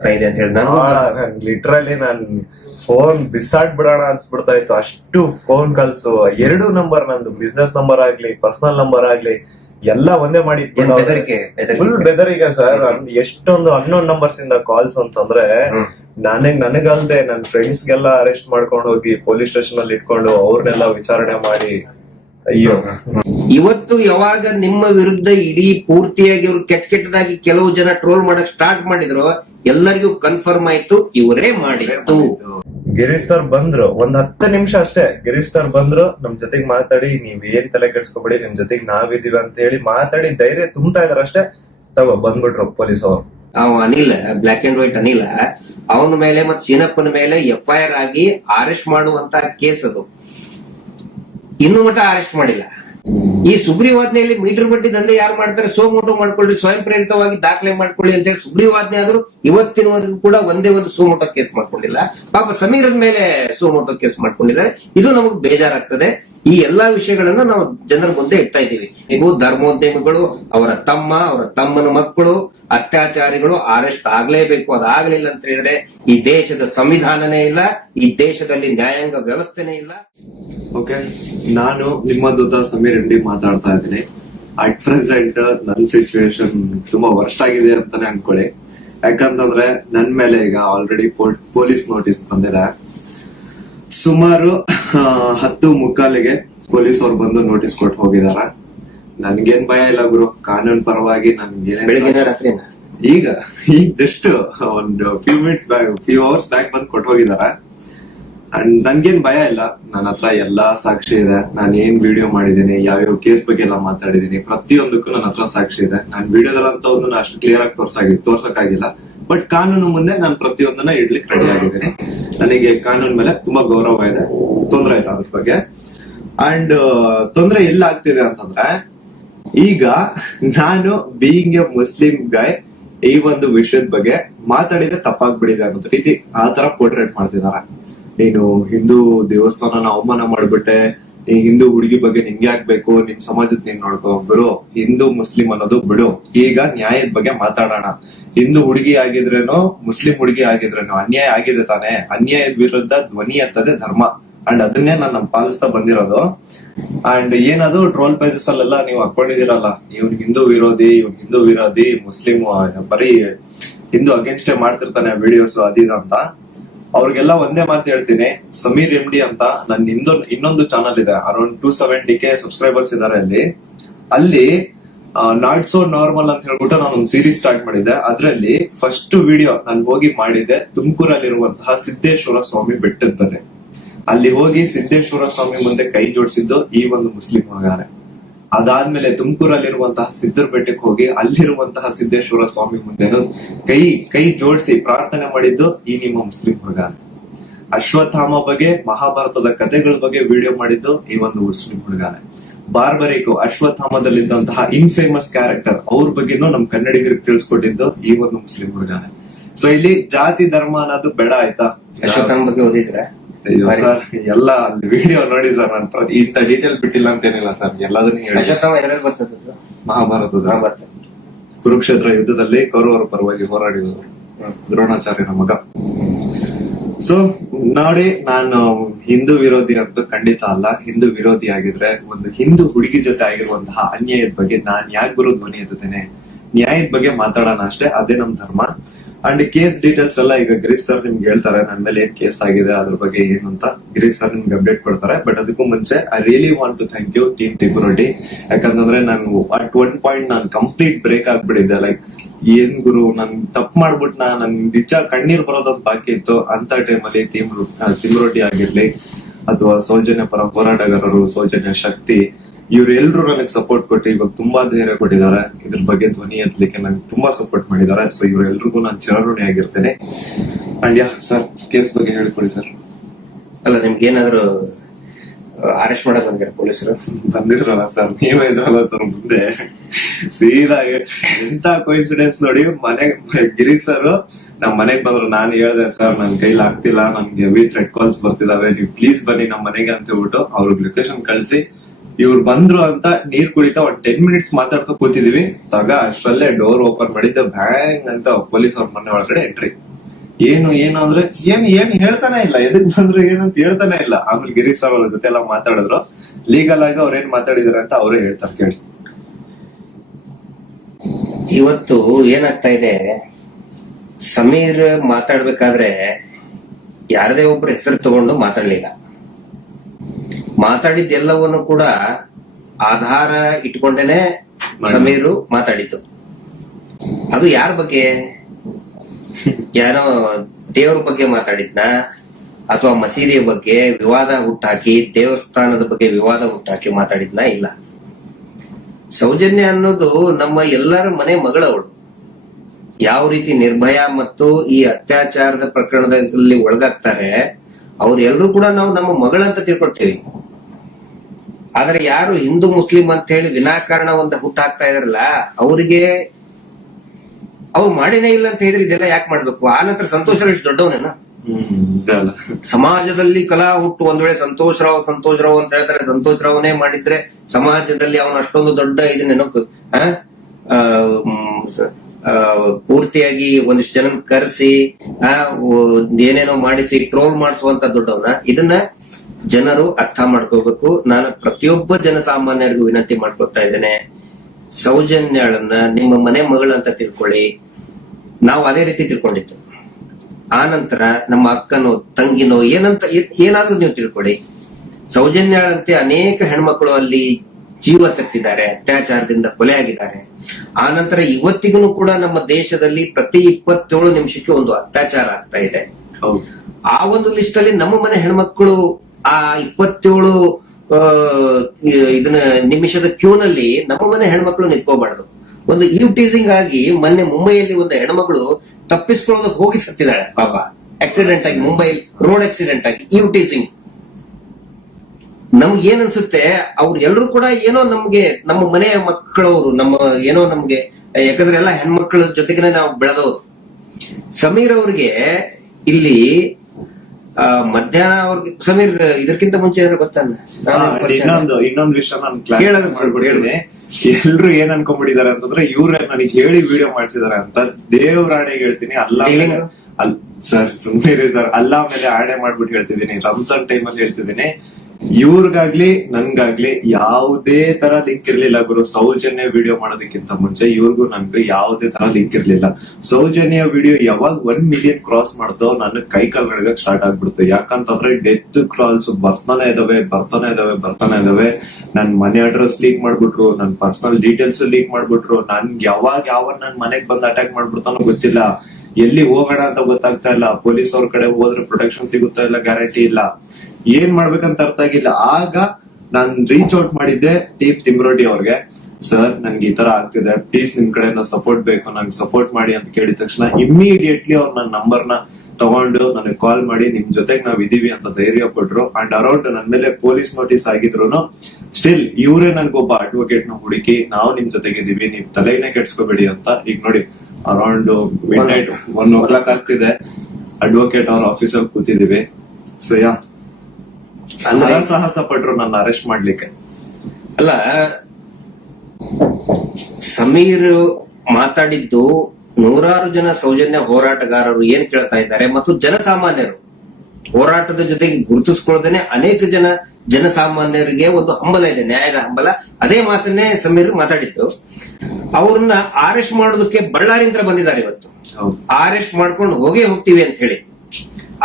ಇದೆ ಅಂತ ಹೇಳಿ ನಾನು ಲಿಟ್ರಲಿ ನಾನ್ ಫೋನ್ ಬಿಸಾಡ್ಬಿಡೋಣ ಅನ್ಸ್ಬಿಡ್ತಾ ಇತ್ತು. ಅಷ್ಟು ಫೋನ್ ಕಾಲ್ಸ್, 2 ನಂಬರ್, ನಂದು ಬಿಸ್ನೆಸ್ ನಂಬರ್ ಆಗ್ಲಿ ಪರ್ಸನಲ್ ನಂಬರ್ ಆಗ್ಲಿ ಎಲ್ಲ ಒಂದೇ ಮಾಡಿ ಫುಲ್ ಬೆದರಿಕೆ ಸರ್. ಎಷ್ಟೊಂದು ಅನ್ನೋನ್ ನಂಬರ್ಸ್ ಇಂದ ಕಾಲ್ಸ್ ಅಂತಂದ್ರೆ ನನಗಲ್ದೆ ನನ್ನ ಫ್ರೆಂಡ್ಸ್ ಗೆಲ್ಲ ಅರೆಸ್ಟ್ ಮಾಡ್ಕೊಂಡು ಹೋಗಿ ಪೊಲೀಸ್ ಸ್ಟೇಷನ್ ಅಲ್ಲಿ ಇಟ್ಕೊಂಡು ಅವ್ರನ್ನೆಲ್ಲ ವಿಚಾರಣೆ ಮಾಡಿ. ಅಯ್ಯೋ, ಇವತ್ತು ಯಾವಾಗ ನಿಮ್ಮ ವಿರುದ್ಧ ಇಡೀ ಪೂರ್ತಿಯಾಗಿ ಅವ್ರು ಕೆಟ್ಟದಾಗಿ ಕೆಲವು ಜನ ಟ್ರೋಲ್ ಮಾಡಕ್ ಸ್ಟಾರ್ಟ್ ಮಾಡಿದ್ರು, ಎಲ್ಲರಿಗೂ ಕನ್ಫರ್ಮ್ ಆಯ್ತು ಇವರೇ ಮಾಡಿತ್ತು. ಗಿರೀಶ್ ಸರ್ ಬಂದ್ರು, ಒಂದ್ 10 ನಿಮಿಷ ಅಷ್ಟೇ. ಗಿರೀಶ್ ಸರ್ ಬಂದ್ರು, ನಮ್ ಜೊತೆಗ್ ಮಾತಾಡಿ, ನೀವ್ ಏನ್ ತಲೆ ಕೆಡ್ಸ್ಕೊಬೇಡಿ, ನಿಮ್ ಜೊತೆಗ್ ನಾವಿದೀವಿ ಅಂತ ಹೇಳಿ ಮಾತಾಡಿ ಧೈರ್ಯ ತುಂಬ್ತಾ ಇದಾರೆ ಅಷ್ಟೇ. ಬಂದ್ಬಿಟ್ರು ಪೊಲೀಸ್ ಅವರು. Anil, black and white Anil, ಅವನ ಮೇಲೆ ಮತ್ತೆ ಸೀನಪ್ಪನ ಮೇಲೆ FIR ಆಗಿ ಅರೆಸ್ಟ್ ಮಾಡುವಂತ ಕೇಸ್ ಅದು. ಇನ್ನು ಮಟ್ಟ ಅರೆಸ್ಟ್ ಮಾಡಿಲ್ಲ. ಈ ಸುಗ್ರೀವಾಜ್ಞೆಯಲ್ಲಿ ಮೀಟರ್ ಬಡ್ಡಿ ದಂಧೆ ಯಾರು ಮಾಡ್ತಾರೆ, ಸೋಮೋಟೋ ಮಾಡ್ಕೊಳ್ಳಿ, ಸ್ವಯಂ ಪ್ರೇರಿತವಾಗಿ ದಾಖಲೆ ಮಾಡ್ಕೊಳ್ಳಿ ಅಂತ ಹೇಳಿ ಸುಗ್ರೀವಾಜ್ಞೆ ಆದ್ರೂ ಇವತ್ತಿನವರೆಗೂ ಕೂಡ ಒಂದೇ ಒಂದು ಸೋಮೋಟೋ ಕೇಸ್ ಮಾಡ್ಕೊಂಡಿಲ್ಲ. ಪಾಪ ಸಮೀರನ್ ಮೇಲೆ ಸೋಮೋಟೋ ಕೇಸ್ ಮಾಡ್ಕೊಂಡಿದ್ದಾರೆ. ಇದು ನಮಗೆ ಬೇಜಾರಾಗ್ತದೆ. ಈ ಎಲ್ಲಾ ವಿಷಯಗಳನ್ನ ನಾವು ಜನರ ಮುಂದೆ ಇಡ್ತಾ ಇದ್ದೀವಿ. ಈಗ ಧರ್ಮೋದ್ಯಮಿಗಳು, ಅವರ ತಮ್ಮನ ಮಕ್ಕಳು, ಅತ್ಯಾಚಾರಿಗಳು ಅರೆಸ್ಟ್ ಆಗ್ಲೇಬೇಕು. ಅದಾಗ್ಲಿಲ್ಲ ಅಂತ ಹೇಳಿದ್ರೆ ಈ ದೇಶದ ಸಂವಿಧಾನನೇ ಇಲ್ಲ, ಈ ದೇಶದಲ್ಲಿ ನ್ಯಾಯಾಂಗ ವ್ಯವಸ್ಥೆನೇ ಇಲ್ಲ. ಓಕೆ, ನಾನು ನಿಮ್ಮ ದೂತ ಸಮೀರ್ MD ಮಾತಾಡ್ತಾ ಇದ್ದೀನಿ. ಅಟ್ ಪ್ರೆಸೆಂಟ್ ನನ್ನ ಸಿಚುವೇಶನ್ ತುಂಬಾ ವರ್ಸ್ಟ್ ಆಗಿದೆ ಅಂತಾನೆ ಅನ್ಕೊಳ್ಳಿ. ಯಾಕಂತಂದ್ರೆ ನನ್ ಮೇಲೆ ಈಗ ಆಲ್ರೆಡಿ ಪೊಲೀಸ್ ನೋಟಿಸ್ ಬಂದಿದೆ. ಸುಮಾರು 10:45ಗೆ ಪೊಲೀಸ್ ಅವ್ರು ಬಂದು ನೋಟಿಸ್ ಕೊಟ್ಟು ಹೋಗಿದಾರ. ನನ್ಗೇನ್ ಭಯ ಇಲ್ಲ ಗುರು, ಕಾನೂನ್ ಪರವಾಗಿ ಈಗ ಜಸ್ಟ್ ಒಂದು ಫ್ಯೂ ಅವರ್ಸ್ ಬ್ಯಾಕ್ ಬಂದು ಕೊಟ್ಟು ಹೋಗಿದಾರ. ಅಂಡ್ ನನ್ಗೇನ್ ಭಯ ಇಲ್ಲ. ನನ್ನ ಹತ್ರ ಎಲ್ಲಾ ಸಾಕ್ಷಿ ಇದೆ. ನಾನು ಏನ್ ವಿಡಿಯೋ ಮಾಡಿದೀನಿ, ಯಾವ್ಯಾವ ಕೇಸ್ ಬಗ್ಗೆ ಎಲ್ಲ ಮಾತಾಡಿದೀನಿ, ಪ್ರತಿಯೊಂದಕ್ಕೂ ನನ್ನ ಹತ್ರ ಸಾಕ್ಷಿ ಇದೆ. ನಾನು ವಿಡಿಯೋದಲ್ಲಂತ ಒಂದು ಅಷ್ಟು ಕ್ಲಿಯರ್ ಆಗಿ ತೋರ್ಸಕ್ಕಾಗಿಲ್ಲ. ಬಟ್ ಕಾನೂನು ಮುಂದೆ ನಾನು ಪ್ರತಿಯೊಂದನ್ನ ಇಡ್ಲಿಕ್ಕೆ ರೆಡಿ ಆಗಿದ್ದೀನಿ. ನನಗೆ ಕಾನೂನ್ ಮೇಲೆ ತುಂಬಾ ಗೌರವ ಇದೆ, ತೊಂದರೆ ಇಲ್ಲ ಅದ್ರ ಬಗ್ಗೆ. ಅಂಡ್ ತೊಂದರೆ ಎಲ್ಲ ಆಗ್ತಿದೆ ಅಂತಂದ್ರೆ, ಈಗ ನಾನು ಬೀಯಿಂಗ್ ಎ ಮುಸ್ಲಿಂ ಗಾಯ್ ಈ ಒಂದು ವಿಷಯದ ಬಗ್ಗೆ ಮಾತಾಡಿದ್ರೆ ತಪ್ಪಾಗ್ಬಿಡಿದೆ ಅನ್ನೋ ರೀತಿ ಆ ತರ ಪೋರ್ಟ್ರೇಟ್ ಮಾಡ್ತಿದಾರೆ. ನೀನು ಹಿಂದೂ ದೇವಸ್ಥಾನನ ಅವಮಾನ ಮಾಡ್ಬಿಟ್ಟೆ, ನೀ ಹಿಂದೂ ಹುಡುಗಿ ಬಗ್ಗೆ ನಿಂಗೆ ಆಗ್ಬೇಕು, ನಿಮ್ ಸಮಾಜದ ನೀನ್ ನೋಡ್ಕೋ. ಬಿಡು, ಹಿಂದೂ ಮುಸ್ಲಿಂ ಅನ್ನೋದು ಬಿಡು. ಈಗ ನ್ಯಾಯದ ಬಗ್ಗೆ ಮಾತಾಡೋಣ. ಹಿಂದೂ ಹುಡುಗಿ ಆಗಿದ್ರೇನೋ ಮುಸ್ಲಿಂ ಹುಡುಗಿ ಆಗಿದ್ರೇನೋ ಅನ್ಯಾಯ ಆಗಿದೆ ತಾನೆ. ಅನ್ಯಾಯದ ವಿರುದ್ಧ ಧ್ವನಿ ಎತ್ತದೆ ಧರ್ಮ. ಅಂಡ್ ಅದನ್ನೇ ನಾನು ಪಾಲಿಸ್ತಾ ಬಂದಿರೋದು. ಅಂಡ್ ಏನದು ಟ್ರೋಲ್ ಪೇಜಸ್ ಅಲ್ಲೆಲ್ಲ ನೀವು ಹಾಕೊಂಡಿದಿರಲ್ಲ, ಇವ್ನ್ ಹಿಂದೂ ವಿರೋಧಿ, ಮುಸ್ಲಿಂ ಬರೀ ಹಿಂದೂ ಅಗೇನ್ಸ್ಟ್ ಮಾಡ್ತಿರ್ತಾನೆ ವಿಡಿಯೋಸ್ ಅದಿದ ಅಂತ. ಅವ್ರಿಗೆಲ್ಲ ಒಂದೇ ಮಾತು ಹೇಳ್ತೀನಿ, ಸಮೀರ್ MD ಅಂತ ನನ್ನ ಇನ್ನೊಂದು ಚಾನಲ್ ಇದೆ. ಅರೌಂಡ್ 270K ಸಬ್ಸ್ಕ್ರೈಬರ್ಸ್ ಇದಾರೆ ಅಲ್ಲಿ ನಾಟ್ ಸೋ ನಾರ್ಮಲ್ ಅಂತ ಹೇಳ್ಬಿಟ್ಟು ನಾನು ಒಂದು ಸೀರೀಸ್ ಸ್ಟಾರ್ಟ್ ಮಾಡಿದ್ದೆ. ಅದ್ರಲ್ಲಿ ಫಸ್ಟ್ ವಿಡಿಯೋ ನಾನು ಹೋಗಿ ಮಾಡಿದ್ದೆ ತುಮಕೂರಲ್ಲಿರುವಂತಹ ಸಿದ್ದೇಶ್ವರ ಸ್ವಾಮಿ ಬೆಟ್ಟದ ಅಲ್ಲಿ ಹೋಗಿ ಸಿದ್ದೇಶ್ವರ ಸ್ವಾಮಿ ಮುಂದೆ ಕೈ ಜೋಡಿಸಿದ್ದು ಈ ಒಂದು ಮುಸ್ಲಿಂ ಹುಡುಗಾನೆ. ಅದಾದ್ಮೇಲೆ ತುಮಕೂರಲ್ಲಿರುವಂತಹ ಸಿದ್ದರ ಬೆಟ್ಟಕ್ಕೆ ಹೋಗಿ ಅಲ್ಲಿರುವಂತಹ ಸಿದ್ದೇಶ್ವರ ಸ್ವಾಮಿ ಮುಂದೆ ಕೈ ಜೋಡಿಸಿ ಪ್ರಾರ್ಥನೆ ಮಾಡಿದ್ದು ಈ ನಿಮ್ಮ ಮುಸ್ಲಿಂ ಹುಡುಗಾನೆ. ಅಶ್ವತ್ಥಾಮ ಬಗ್ಗೆ, ಮಹಾಭಾರತದ ಕಥೆಗಳ ಬಗ್ಗೆ ವಿಡಿಯೋ ಮಾಡಿದ್ದು ಈ ಒಂದು ಮುಸ್ಲಿಂ ಹುಡುಗಾನೆ. ಬಾರ್ಬರಿಕು ಅಶ್ವತ್ಥಾಮದಲ್ಲಿದ್ದಂತಹ ಇನ್ಫೇಮಸ್ ಕ್ಯಾರೆಕ್ಟರ್ ಅವ್ರ ಬಗ್ಗೆನೂ ನಮ್ ಕನ್ನಡಿಗರಿಗೆ ತಿಳಿಸ್ಕೊಟ್ಟಿದ್ದು ಈ ಒಂದು ಮುಸ್ಲಿಂ ಹುಡುಗಾನೆ. ಸೊ ಇಲ್ಲಿ ಜಾತಿ ಧರ್ಮ ಅನ್ನೋದು ಬೇಡ, ಆಯ್ತಾ? ಅಶ್ವತ್ಥಾಮ ಬಗ್ಗೆ ಓದಿದ್ರೆ ಅಯ್ಯೋ ಸರ್, ಎಲ್ಲ ವಿಡಿಯೋ ನೋಡಿ ಸರ್. ನಾನು ಇಂತ ಡೀಟೇಲ್ ಬಿಟ್ಟಿಲ್ಲ ಅಂತೇನಿಲ್ಲ ಸರ್, ಎಲ್ಲದನ್ನ ಹೇಳಿ. ಮಹಾಭಾರತದ ಕುರುಕ್ಷೇತ್ರ ಯುದ್ಧದಲ್ಲಿ ಕೌರವರ ಪರವಾಗಿ ಹೋರಾಡಿದವರು ದ್ರೋಣಾಚಾರ್ಯನ ಮಗ. ಸೊ ನೋಡಿ, ನಾನು ಹಿಂದೂ ವಿರೋಧಿ ಅಂತೂ ಖಂಡಿತ ಅಲ್ಲ. ಹಿಂದೂ ವಿರೋಧಿ ಆಗಿದ್ರೆ ಒಂದು ಹಿಂದೂ ಹುಡುಗಿ ಜೊತೆ ಆಗಿರುವಂತಹ ಅನ್ಯಾಯದ ಬಗ್ಗೆ ನಾನ್ ಯಾಕೆ ಗುರು ಧ್ವನಿ ಎತ್ತುತ್ತೇನೆ? ನ್ಯಾಯದ ಬಗ್ಗೆ ಮಾತಾಡೋಣ ಅಷ್ಟೇ, ಅದೇ ನಮ್ ಧರ್ಮ. ಅಂಡ್ ಕೇಸ್ ಡೀಟೇಲ್ಸ್ ಎಲ್ಲ ಈಗ ಗಿರೀಶ್ ಸರ್ ನಿಮ್ಗೆ ಹೇಳ್ತಾರೆ, ನನ್ ಮೇಲೆ ಏನ್ ಕೇಸ್ ಆಗಿದೆ ಅದ್ರ ಬಗ್ಗೆ ಏನು ಅಂತ ಗಿರೀಶ್ ಸರ್ ನಿಮ್ಗೆ ಅಪ್ಡೇಟ್ ಕೊಡ್ತಾರೆ. ಬಟ್ ಅದಕ್ಕೂ ಮುಂಚೆ I really want to thank you team ತಿಗುರೊಡ್ಡಿ. ಯಾಕಂತಂದ್ರೆ ನಾನು ಅಟ್ ಒನ್ ಪಾಯಿಂಟ್ ನಾನು ಕಂಪ್ಲೀಟ್ ಬ್ರೇಕ್ ಆಗ್ಬಿಟ್ಟಿದ್ದೆ. ಲೈಕ್ ಏನ್ ಗುರು, ನನ್ ತಪ್ಪು ಮಾಡ್ಬಿಟ್ನ, ನನ್ ನಿಜ ಕಣ್ಣೀರ್ ಬರೋದೊಂದು ಬಾಕಿ ಇತ್ತು. ಅಂತ ಟೈಮಲ್ಲಿ ತಿಮ್ರೊಡ್ಡಿ ಆಗಿರ್ಲಿ ಅಥವಾ ಸೌಜನ್ಯ ಪರ ಹೋರಾಟಗಾರರು, ಸೌಜನ್ಯ ಶಕ್ತಿ, ಇವರೆಲ್ಲರೂ ನನಗೆ ಸಪೋರ್ಟ್ ಕೊಟ್ಟು ಇವಾಗ ತುಂಬಾ ಧೈರ್ಯ ಕೊಟ್ಟಿದ್ದಾರೆ. ಇದ್ರ ಬಗ್ಗೆ ಧ್ವನಿ ಎತ್ತಲಿಕ್ಕೆ ನಂಗೆ ತುಂಬಾ ಸಪೋರ್ಟ್ ಮಾಡಿದ್ದಾರೆ. ಸೊ ಇವರೆಲ್ರಿಗೂ ನಾನು ಚಿರಋಣಿ ಆಗಿರ್ತೇನೆ. ಅಂಡ್ ಯಾ ಸರ್, ಕೇಸ್ ಬಗ್ಗೆ ಹೇಳ್ಕೊಡಿ ಸರ್. ಅಲ್ಲ, ನಿಮ್ಗೆ ಏನಾದ್ರು ಅರೆಸ್ಟ್ ಮಾಡಕ್ ಬಂದಿರ ಪೊಲೀಸರು? ಬಂದಿದ್ರಲ್ಲ ಸರ್, ನೀವೇ ಇದ್ರಲ್ಲ ಸರ್ ಮುಂದೆ. ಸೀದಾ ಎಂತ ಕೋಇನ್ಸಿಡೆನ್ಸ್ ನೋಡಿ, ಗಿರೀಶ್ ಸರ್ ನಮ್ ಮನೆಗ್ ಬಂದ್ರು. ನಾನು ಹೇಳ್ದೆ, ಸರ್ ನನ್ ಕೈಲಿ ಆಗ್ತಿಲ್ಲ, ನನ್ಗೆ ಹೆವಿ ಥ್ರೆಡ್ ಕಾಲ್ಸ್ ಬರ್ತಿದಾವೆ, ನೀವು ಪ್ಲೀಸ್ ಬನ್ನಿ ನಮ್ ಮನೆಗೆ ಅಂತ ಹೇಳ್ಬಿಟ್ಟು ಅವ್ರಿಗೆ ಲೊಕೇಶನ್ ಕಳ್ಸಿ ಇವ್ರು ಬಂದ್ರು ಅಂತ ನೀರ್ ಕುಡಿತಾ ಒಂದ್ 10 minutes ಮಾತಾಡ್ತಾ ಕೂತಿದೀವಿ. ಅಷ್ಟರಲ್ಲೇ ಡೋರ್ ಓಪನ್ ಮಾಡಿದ್ದೆ, ಬ್ಯಾಂಗ್ ಅಂತ ಪೊಲೀಸ್ ಅವ್ರ ಮನೆ ಒಳಗಡೆ ಎಂಟ್ರಿ. ಏನು ಅಂದ್ರೆ ಏನ್ ಹೇಳ್ತಾನೆ ಇಲ್ಲ, ಎದಕ್ ಬಂದ್ರು ಏನಂತ ಹೇಳ್ತಾನೆ ಇಲ್ಲ. ಆಮೇಲೆ ಗಿರೀಶ್ ಸರ್ ಅವ್ರ ಜೊತೆ ಎಲ್ಲ ಮಾತಾಡಿದ್ರು, ಲೀಗಲ್ ಆಗಿ ಅವ್ರೇನ್ ಮಾತಾಡಿದಾರೆ ಅಂತ ಅವರೇ ಹೇಳ್ತಾರೆ ಕೇಳಿ. ಇವತ್ತು ಏನಾಗ್ತಾ ಇದೆ, ಸಮೀರ್ ಮಾತಾಡ್ಬೇಕಾದ್ರೆ ಯಾರದೇ ಒಬ್ರು ಹೆಸರು ತಗೊಂಡು ಮಾತಾಡ್ಲಿಲ್ಲ. ಮಾತಾಡಿದ್ದೆಲ್ಲವನ್ನು ಕೂಡ ಆಧಾರ ಇಟ್ಕೊಂಡೇನೆ ಸಮೀರು ಮಾತಾಡಿದ್ದು. ಅದು ಯಾರ ಬಗ್ಗೆ, ಯಾರೋ ದೇವ್ರ ಬಗ್ಗೆ ಮಾತಾಡಿದ್ನ ಅಥವಾ ಮಸೀದಿಯ ಬಗ್ಗೆ ವಿವಾದ ಹುಟ್ಟಾಕಿ, ದೇವಸ್ಥಾನದ ಬಗ್ಗೆ ವಿವಾದ ಹುಟ್ಟಾಕಿ ಮಾತಾಡಿದ್ನ? ಇಲ್ಲ. ಸೌಜನ್ಯ ಅನ್ನೋದು ನಮ್ಮ ಎಲ್ಲರ ಮನೆ ಮಗಳವಳು. ಯಾವ ರೀತಿ ನಿರ್ಭಯ ಮತ್ತು ಈ ಅತ್ಯಾಚಾರದ ಪ್ರಕರಣದಲ್ಲಿ ಒಳಗಾಗ್ತಾರೆ, ಅವ್ರೆಲ್ಲರೂ ಕೂಡ ನಾವು ನಮ್ಮ ಮಗಳಂತ ತಿಳ್ಕೊಳ್ತೀವಿ. ಆದ್ರೆ ಯಾರು ಹಿಂದೂ ಮುಸ್ಲಿಂ ಅಂತ ಹೇಳಿ ವಿನಾಕಾರಣ ಒಂದು ಹುಟ್ಟಾಕ್ತಾ ಇದಾರಲ್ಲ, ಅವರಿಗೆ ಅವ್ರು ಮಾಡಿನೇ ಇಲ್ಲ ಅಂತ ಹೇಳಿದ್ರೆ ಇದೆಲ್ಲ ಯಾಕೆ ಮಾಡ್ಬೇಕು? ಆ ನಂತರ ಸಂತೋಷ್ ರಾವ್ ಇಷ್ಟು ದೊಡ್ಡವನೇನ? ಸಮಾಜದಲ್ಲಿ ಕಲಾ ಹುಟ್ಟು ಒಂದ್ ವೇಳೆ ಸಂತೋಷ್ ರಾವ್ ಅಂತ ಹೇಳ್ತಾರೆ, ಸಂತೋಷ್ ರಾವ್ನೇ ಮಾಡಿದ್ರೆ ಸಮಾಜದಲ್ಲಿ ಅವನು ಅಷ್ಟೊಂದು ದೊಡ್ಡ ಇದನ್ನೇನೋ ಪೂರ್ತಿಯಾಗಿ ಒಂದಿಷ್ಟು ಜನ ಕರೆಸಿ ಏನೇನೋ ಮಾಡಿಸಿ ಟ್ರೋಲ್ ಮಾಡಿಸುವಂತ ದೊಡ್ಡವನ? ಇದನ್ನ ಜನರು ಅರ್ಥ ಮಾಡ್ಕೋಬೇಕು. ನಾನು ಪ್ರತಿಯೊಬ್ಬ ಜನಸಾಮಾನ್ಯರಿಗೂ ವಿನಂತಿ ಮಾಡ್ಕೊತಾ ಇದ್ದೇನೆ, ಸೌಜನ್ಯಳನ್ನ ನಿಮ್ಮ ಮನೆ ಮಗಳಂತ ತಿಳ್ಕೊಳ್ಳಿ. ನಾವು ಅದೇ ರೀತಿ ತಿಳ್ಕೊಂಡಿತ್ತು. ಆ ನಂತರ ನಮ್ಮ ಅಕ್ಕನೋ ತಂಗಿನೋ ಏನಾದ್ರೂ ನೀವು ತಿಳ್ಕೊಳ್ಳಿ. ಸೌಜನ್ಯಳಂತೆ ಅನೇಕ ಹೆಣ್ಮಕ್ಳು ಅಲ್ಲಿ ಜೀವ ತೆತ್ತಿದ್ದಾರೆ, ಅತ್ಯಾಚಾರದಿಂದ ಕೊಲೆ ಆಗಿದ್ದಾರೆ. ಆ ನಂತರ ಇವತ್ತಿಗೂ ಕೂಡ ನಮ್ಮ ದೇಶದಲ್ಲಿ ಪ್ರತಿ 27 ನಿಮಿಷಕ್ಕೆ ಒಂದು ಅತ್ಯಾಚಾರ ಆಗ್ತಾ ಇದೆ. ಆ ಒಂದು ಲಿಸ್ಟ್ ಅಲ್ಲಿ ನಮ್ಮ ಮನೆ ಹೆಣ್ಮಕ್ಳು ಆ 27 ಇದನ್ನ ನಿಮಿಷದ ಕ್ಯೂನಲ್ಲಿ ನಮ್ಮ ಮನೆ ಹೆಣ್ಮಕ್ಳು ನಿಂತ್ಕೋಬಾರ್ದು. ಒಂದು ಟೀಸಿಂಗ್ ಆಗಿ ಮೊನ್ನೆ ಮುಂಬೈಯಲ್ಲಿ ಒಂದು ಹೆಣ್ಮಗಳು ತಪ್ಪಿಸ್ಕೊಳ್ಳೋದಕ್ಕೆ ಹೋಗಿ ಸತ್ತಿದ್ದಾಳೆ ಪಾಪ, ಆಕ್ಸಿಡೆಂಟ್ ಆಗಿ, ಮುಂಬೈ ರೋಡ್ ಆಕ್ಸಿಡೆಂಟ್ ಆಗಿ. ಟೀಸಿಂಗ್ ನಮ್ಗೆ ಏನ್ ಅನ್ಸುತ್ತೆ, ಅವ್ರು ಎಲ್ಲರೂ ಕೂಡ ಏನೋ ನಮ್ಗೆ ನಮ್ಮ ಮನೆಯ ಮಕ್ಕಳವರು, ನಮ್ಗೆ ಯಾಕಂದ್ರೆ ಎಲ್ಲ ಹೆಣ್ಮಕ್ಳ ಜೊತೆಗೆ ನಾವು ಬೆಳೆದವರು. ಸಮೀರ್ ಅವ್ರಿಗೆ ಇಲ್ಲಿ ಮಧ್ಯಾಹ್ನ ಅವ್ರಿಗೆ, ಸಮೀರ್ ಇದಕ್ಕಿಂತ ಮುಂಚೆ ಏನಾದ್ರು ಗೊತ್ತಾನ? ಇನ್ನೊಂದು ವಿಷಯ ನಾನು ಮಾಡ್ಬಿಡ್ತೀನಿ. ಎಲ್ರು ಏನ್ ಅನ್ಕೊಂಡ್ಬಿಟ್ಟಿದ್ದಾರೆ ಅಂತಂದ್ರೆ ಇವ್ರೆ ನನಗೆ ಹೇಳಿ ವಿಡಿಯೋ ಮಾಡ್ಸಿದಾರೆ ಅಂತ. ದೇವ್ರಾಣೆಗೆ ಹೇಳ್ತೀನಿ, ಸರ್ ಸುಮ್ಮನೆ ಸರ್, ಅಲ್ಲಾ ಮೇಲೆ ಆಣೆ ಮಾಡ್ಬಿಟ್ಟು ಹೇಳ್ತಿದ್ದೀನಿ, ರಂಜಾನ್ ಟೈಮ್ ಅಲ್ಲಿ ಹೇಳ್ತಿದ್ದೀನಿ. ಇವ್ರಿಗಾಗ್ಲಿ ನನ್ಗಾಗ್ಲಿ ಯಾವುದೇ ತರ ಲಿಂಕ್ ಇರ್ಲಿಲ್ಲ ಗುರು. ಸೌಜನ್ಯ ವಿಡಿಯೋ ಮಾಡೋದಕ್ಕಿಂತ ಮುಂಚೆ ಇವ್ರಿಗೂ ನನ್ಗೂ ಯಾವುದೇ ತರ ಲಿಂಕ್ ಇರ್ಲಿಲ್ಲ. ಸೌಜನ್ಯ ವಿಡಿಯೋ ಯಾವಾಗ 1 ಮಿಲಿಯನ್ ಕ್ರಾಸ್ ಮಾಡ್ತೋ ನನ್ನ ಕೈ ಕಾಲ್ ನಡ್ಗಕ್ ಸ್ಟಾರ್ಟ್ ಆಗ್ಬಿಡ್ತು. ಯಾಕಂತಂದ್ರೆ ಡೆತ್ ಕಾಲ್ಸ್ ಬರ್ತಾನೆ ಇದಾವೆ. ನನ್ ಮನೆ ಅಡ್ರೆಸ್ ಲೀಕ್ ಮಾಡ್ಬಿಟ್ರು, ನನ್ ಪರ್ಸನಲ್ ಡೀಟೇಲ್ಸ್ ಲೀಕ್ ಮಾಡ್ಬಿಟ್ರು. ನನ್ಗೆ ಯಾವ ನನ್ ಮನೆಗ್ ಬಂದ್ ಅಟ್ಯಾಕ್ ಮಾಡ್ಬಿಡ್ತಾನೋ ಗೊತ್ತಿಲ್ಲ. ಎಲ್ಲಿ ಹೋಗೋಣ ಅಂತ ಗೊತ್ತಾಗ್ತಾ ಇಲ್ಲ. ಪೊಲೀಸ್ ಅವ್ರ ಕಡೆ ಹೋದ್ರೆ ಪ್ರೊಟೆಕ್ಷನ್ ಸಿಗುತ್ತಾ ಇಲ್ಲ ಗ್ಯಾರಂಟಿ ಇಲ್ಲ. ಏನ್ ಮಾಡ್ಬೇಕಂತ ಅರ್ಥ ಆಗಿಲ್ಲ. ಆಗ ನಾನ್ ರೀಚ್ ಔಟ್ ಮಾಡಿದ್ದೆ ದೀಪ್ ತಿಮ್ರೋಡಿ ಅವ್ರಿಗೆ. ಸರ್ ನನ್ಗೆ ಈ ತರ ಆಗ್ತಿದೆ, ಪ್ಲೀಸ್ ನಿಮ್ ಕಡೆ ಸಪೋರ್ಟ್ ಬೇಕು, ನಂಗೆ ಸಪೋರ್ಟ್ ಮಾಡಿ ಅಂತ ಕೇಳಿದ ತಕ್ಷಣ ಇಮಿಡಿಯೇಟ್ಲಿ ಅವ್ರು ನನ್ನ ನಂಬರ್ನ ತಗೊಂಡು ನನಗೆ ಕಾಲ್ ಮಾಡಿ ನಿಮ್ ಜೊತೆಗೆ ನಾವ್ ಇದೀವಿ ಅಂತ ಧೈರ್ಯ ಕೊಟ್ರು. ಅಂಡ್ ಅರೌಂಡ್ ನನ್ ಮೇಲೆ ಪೊಲೀಸ್ ನೋಟಿಸ್ ಆಗಿದ್ರು ಸ್ಟಿಲ್ ಇವರೇ ನನ್ಗೊಬ್ಬ ಅಡ್ವೊಕೇಟ್ ನ ಹುಡುಕಿ ನಾವು ನಿಮ್ ಜೊತೆಗಿದೀವಿ, ನೀವ್ ತಲೆನೇ ಕೆಡ್ಸ್ಕೋಬೇಡಿ ಅಂತ. ಈಗ ನೋಡಿ ಅರೌಂಡ್ ಮಿಡ್ ನೈಟ್ 1:00 ಆಗ್ತಿದೆ, ಅಡ್ವೊಕೇಟ್ ಅವ್ರ ಆಫೀಸಲ್ಲಿ ಕೂತಿದೀವಿ. ಸೊ ಸಾಹಸ ಪಟ್ರು ನನ್ನ ಅರೆಸ್ಟ್ ಮಾಡ್ಲಿಕ್ಕೆ. ಅಲ್ಲ, ಸಮೀರ್ ಮಾತಾಡಿದ್ದು ನೂರಾರು ಜನ ಸೌಜನ್ಯ ಹೋರಾಟಗಾರರು ಏನ್ ಕೇಳ್ತಾ ಇದ್ದಾರೆ ಮತ್ತು ಜನಸಾಮಾನ್ಯರು ಹೋರಾಟದ ಜೊತೆಗೆ ಗುರುತಿಸ್ಕೊಳ್ಳೋದೇನೆ ಅನೇಕ ಜನಸಾಮಾನ್ಯರಿಗೆ ಒಂದು ಹಂಬಲ ಇದೆ, ನ್ಯಾಯದ ಹಂಬಲ. ಅದೇ ಮಾತನ್ನೇ ಸಮೀರ್ ಮಾತಾಡಿದ್ದು. ಅವ್ರನ್ನ ಅರೆಸ್ಟ್ ಮಾಡೋದಕ್ಕೆ ಬಳ್ಳಾರಿಯಿಂದ ಬಂದಿದ್ದಾರೆ ಇವತ್ತು. ಅರೆಸ್ಟ್ ಮಾಡ್ಕೊಂಡು ಹೋಗ್ತೀವಿ ಅಂತ ಹೇಳಿ.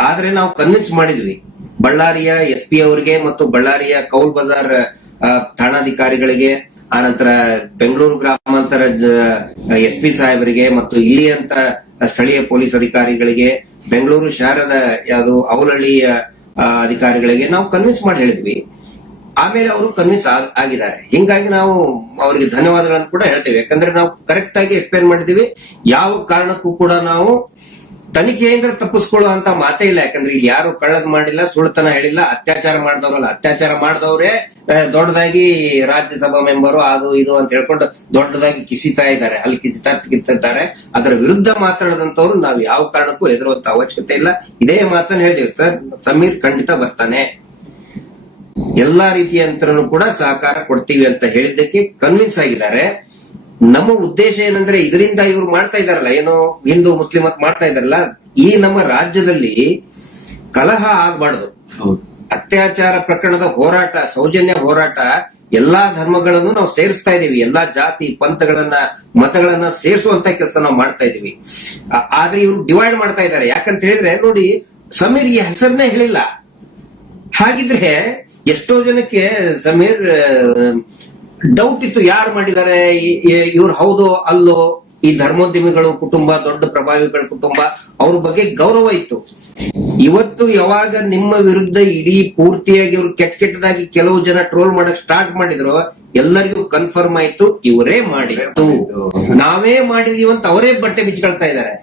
ಆದ್ರೆ ನಾವು ಕನ್ವಿನ್ಸ್ ಮಾಡಿದ್ವಿ ಬಳ್ಳಾರಿಯ SP ಅವರಿಗೆ ಮತ್ತು ಬಳ್ಳಾರಿಯ ಕೌಲ್ ಬಜಾರ್ ಠಾಣಾಧಿಕಾರಿಗಳಿಗೆ, ಆನಂತರ ಬೆಂಗಳೂರು ಗ್ರಾಮಾಂತರ SP ಸಾಹೇಬರಿಗೆ ಮತ್ತು ಇಲ್ಲಿಯಂತ ಸ್ಥಳೀಯ ಪೊಲೀಸ್ ಅಧಿಕಾರಿಗಳಿಗೆ, ಬೆಂಗಳೂರು ಶಹರದ ಯಾವುದು ಅವಲಹಳ್ಳಿಯ ಅಧಿಕಾರಿಗಳಿಗೆ ನಾವು ಕನ್ವಿನ್ಸ್ ಮಾಡಿ ಹೇಳಿದ್ವಿ. ಆಮೇಲೆ ಅವರು ಕನ್ವಿನ್ಸ್ ಆಗಿದ್ದಾರೆ. ಹಿಂಗಾಗಿ ನಾವು ಅವರಿಗೆ ಧನ್ಯವಾದಗಳನ್ನು ಕೂಡ ಹೇಳ್ತೇವೆ. ಯಾಕಂದ್ರೆ ನಾವು ಕರೆಕ್ಟ್ ಆಗಿ ಎಕ್ಸ್ಪ್ಲೇನ್ ಮಾಡಿದೀವಿ. ಯಾವ ಕಾರಣಕ್ಕೂ ಕೂಡ ನಾವು ತನಿಖೆಯಿಂದ ತಪ್ಪಿಸ್ಕೊಳ್ಳುವಂತ ಮಾತೇ ಇಲ್ಲ. ಯಾಕಂದ್ರೆ ಇಲ್ಲಿ ಯಾರು ಕಳ್ಳದ್ ಮಾಡಿಲ್ಲ, ಸುಳ್ತನ ಹೇಳಿಲ್ಲ, ಅತ್ಯಾಚಾರ ಮಾಡಿದವರಲ್ಲ. ಅತ್ಯಾಚಾರ ಮಾಡಿದವರೇ ದೊಡ್ಡದಾಗಿ ರಾಜ್ಯಸಭಾ ಮೆಂಬರು ಅದು ಇದು ಅಂತ ಹೇಳ್ಕೊಂಡು ದೊಡ್ಡದಾಗಿ ಕಿಸಿತಾ ಇದ್ದಾರೆ, ಅಲ್ಲಿ ಕಿತ್ತಿದ್ದಾರೆ. ಅದರ ವಿರುದ್ಧ ಮಾತಾಡದಂತವ್ರು ನಾವು ಯಾವ ಕಾರಣಕ್ಕೂ ಹೆದರುವಂತ ಅವಶ್ಯಕತೆ ಇಲ್ಲ. ಇದೇ ಮಾತನ್ನ ಹೇಳಿದೀವಿ ಸರ್, ಸಮೀರ್ ಖಂಡಿತ ಬರ್ತಾನೆ, ಎಲ್ಲಾ ರೀತಿಯಂತರನು ಕೂಡ ಸಹಕಾರ ಕೊಡ್ತೀವಿ ಅಂತ ಹೇಳಿದ್ದಕ್ಕೆ ಕನ್ವಿನ್ಸ್ ಆಗಿದ್ದಾರೆ. ನಮ್ಮ ಉದ್ದೇಶ ಏನಂದ್ರೆ ಇದರಿಂದ ಇವ್ರು ಮಾಡ್ತಾ ಇದಾರಲ್ಲ, ಏನೋ ಹಿಂದೂ ಮುಸ್ಲಿಂ ಅಂತ ಮಾಡ್ತಾ ಇದಾರಲ್ಲ, ಈ ನಮ್ಮ ರಾಜ್ಯದಲ್ಲಿ ಕಲಹ ಆಗ್ಬಾರ್ದು. ಹೌದು. ಅತ್ಯಾಚಾರ ಪ್ರಕರಣದ ಹೋರಾಟ, ಸೌಜನ್ಯ ಹೋರಾಟ, ಎಲ್ಲಾ ಧರ್ಮಗಳನ್ನು ನಾವು ಸೇರಿಸ್ತಾ ಇದೀವಿ, ಎಲ್ಲಾ ಜಾತಿ ಪಂಥಗಳನ್ನ ಮತಗಳನ್ನ ಸೇರಿಸುವಂತ ಕೆಲಸ ನಾವು ಮಾಡ್ತಾ ಇದೀವಿ. ಆದ್ರೆ ಇವರು ಡಿವೈಡ್ ಮಾಡ್ತಾ ಇದ್ದಾರೆ. ಯಾಕಂತ ಹೇಳಿದ್ರೆ ನೋಡಿ, ಸಮೀರ್ಗೆ ಹೆಸರನ್ನೇ ಹೇಳಿಲ್ಲ. ಹಾಗಿದ್ರೆ ಎಷ್ಟೋ ಜನಕ್ಕೆ ಸಮೀರ್ ಡೌಟ್ ಇತ್ತು, ಯಾರು ಮಾಡಿದ್ದಾರೆ, ಇವ್ರು ಹೌದೋ ಅಲ್ಲೋ. ಈ ಧರ್ಮೋದ್ಯಮಿಗಳು ಕುಟುಂಬ, ದೊಡ್ಡ ಪ್ರಭಾವಿಗಳ ಕುಟುಂಬ, ಅವ್ರ ಬಗ್ಗೆ ಗೌರವ ಇತ್ತು. ಇವತ್ತು ಯಾವಾಗ ನಿಮ್ಮ ವಿರುದ್ಧ ಇಡೀ ಪೂರ್ತಿಯಾಗಿ ಇವ್ರು ಕೆಟ್ಟದಾಗಿ ಕೆಲವು ಜನ ಟ್ರೋಲ್ ಮಾಡಕ್ ಸ್ಟಾರ್ಟ್ ಮಾಡಿದ್ರು, ಎಲ್ಲರಿಗೂ ಕನ್ಫರ್ಮ್ ಆಯ್ತು ಇವರೇ ಮಾಡಿತ್ತು, ನಾವೇ ಮಾಡಿದೀವಿ ಅಂತ ಅವರೇ ಬಟ್ಟೆ ಬಿಚ್ಕೊಳ್ತಾ ಇದ್ದಾರೆ.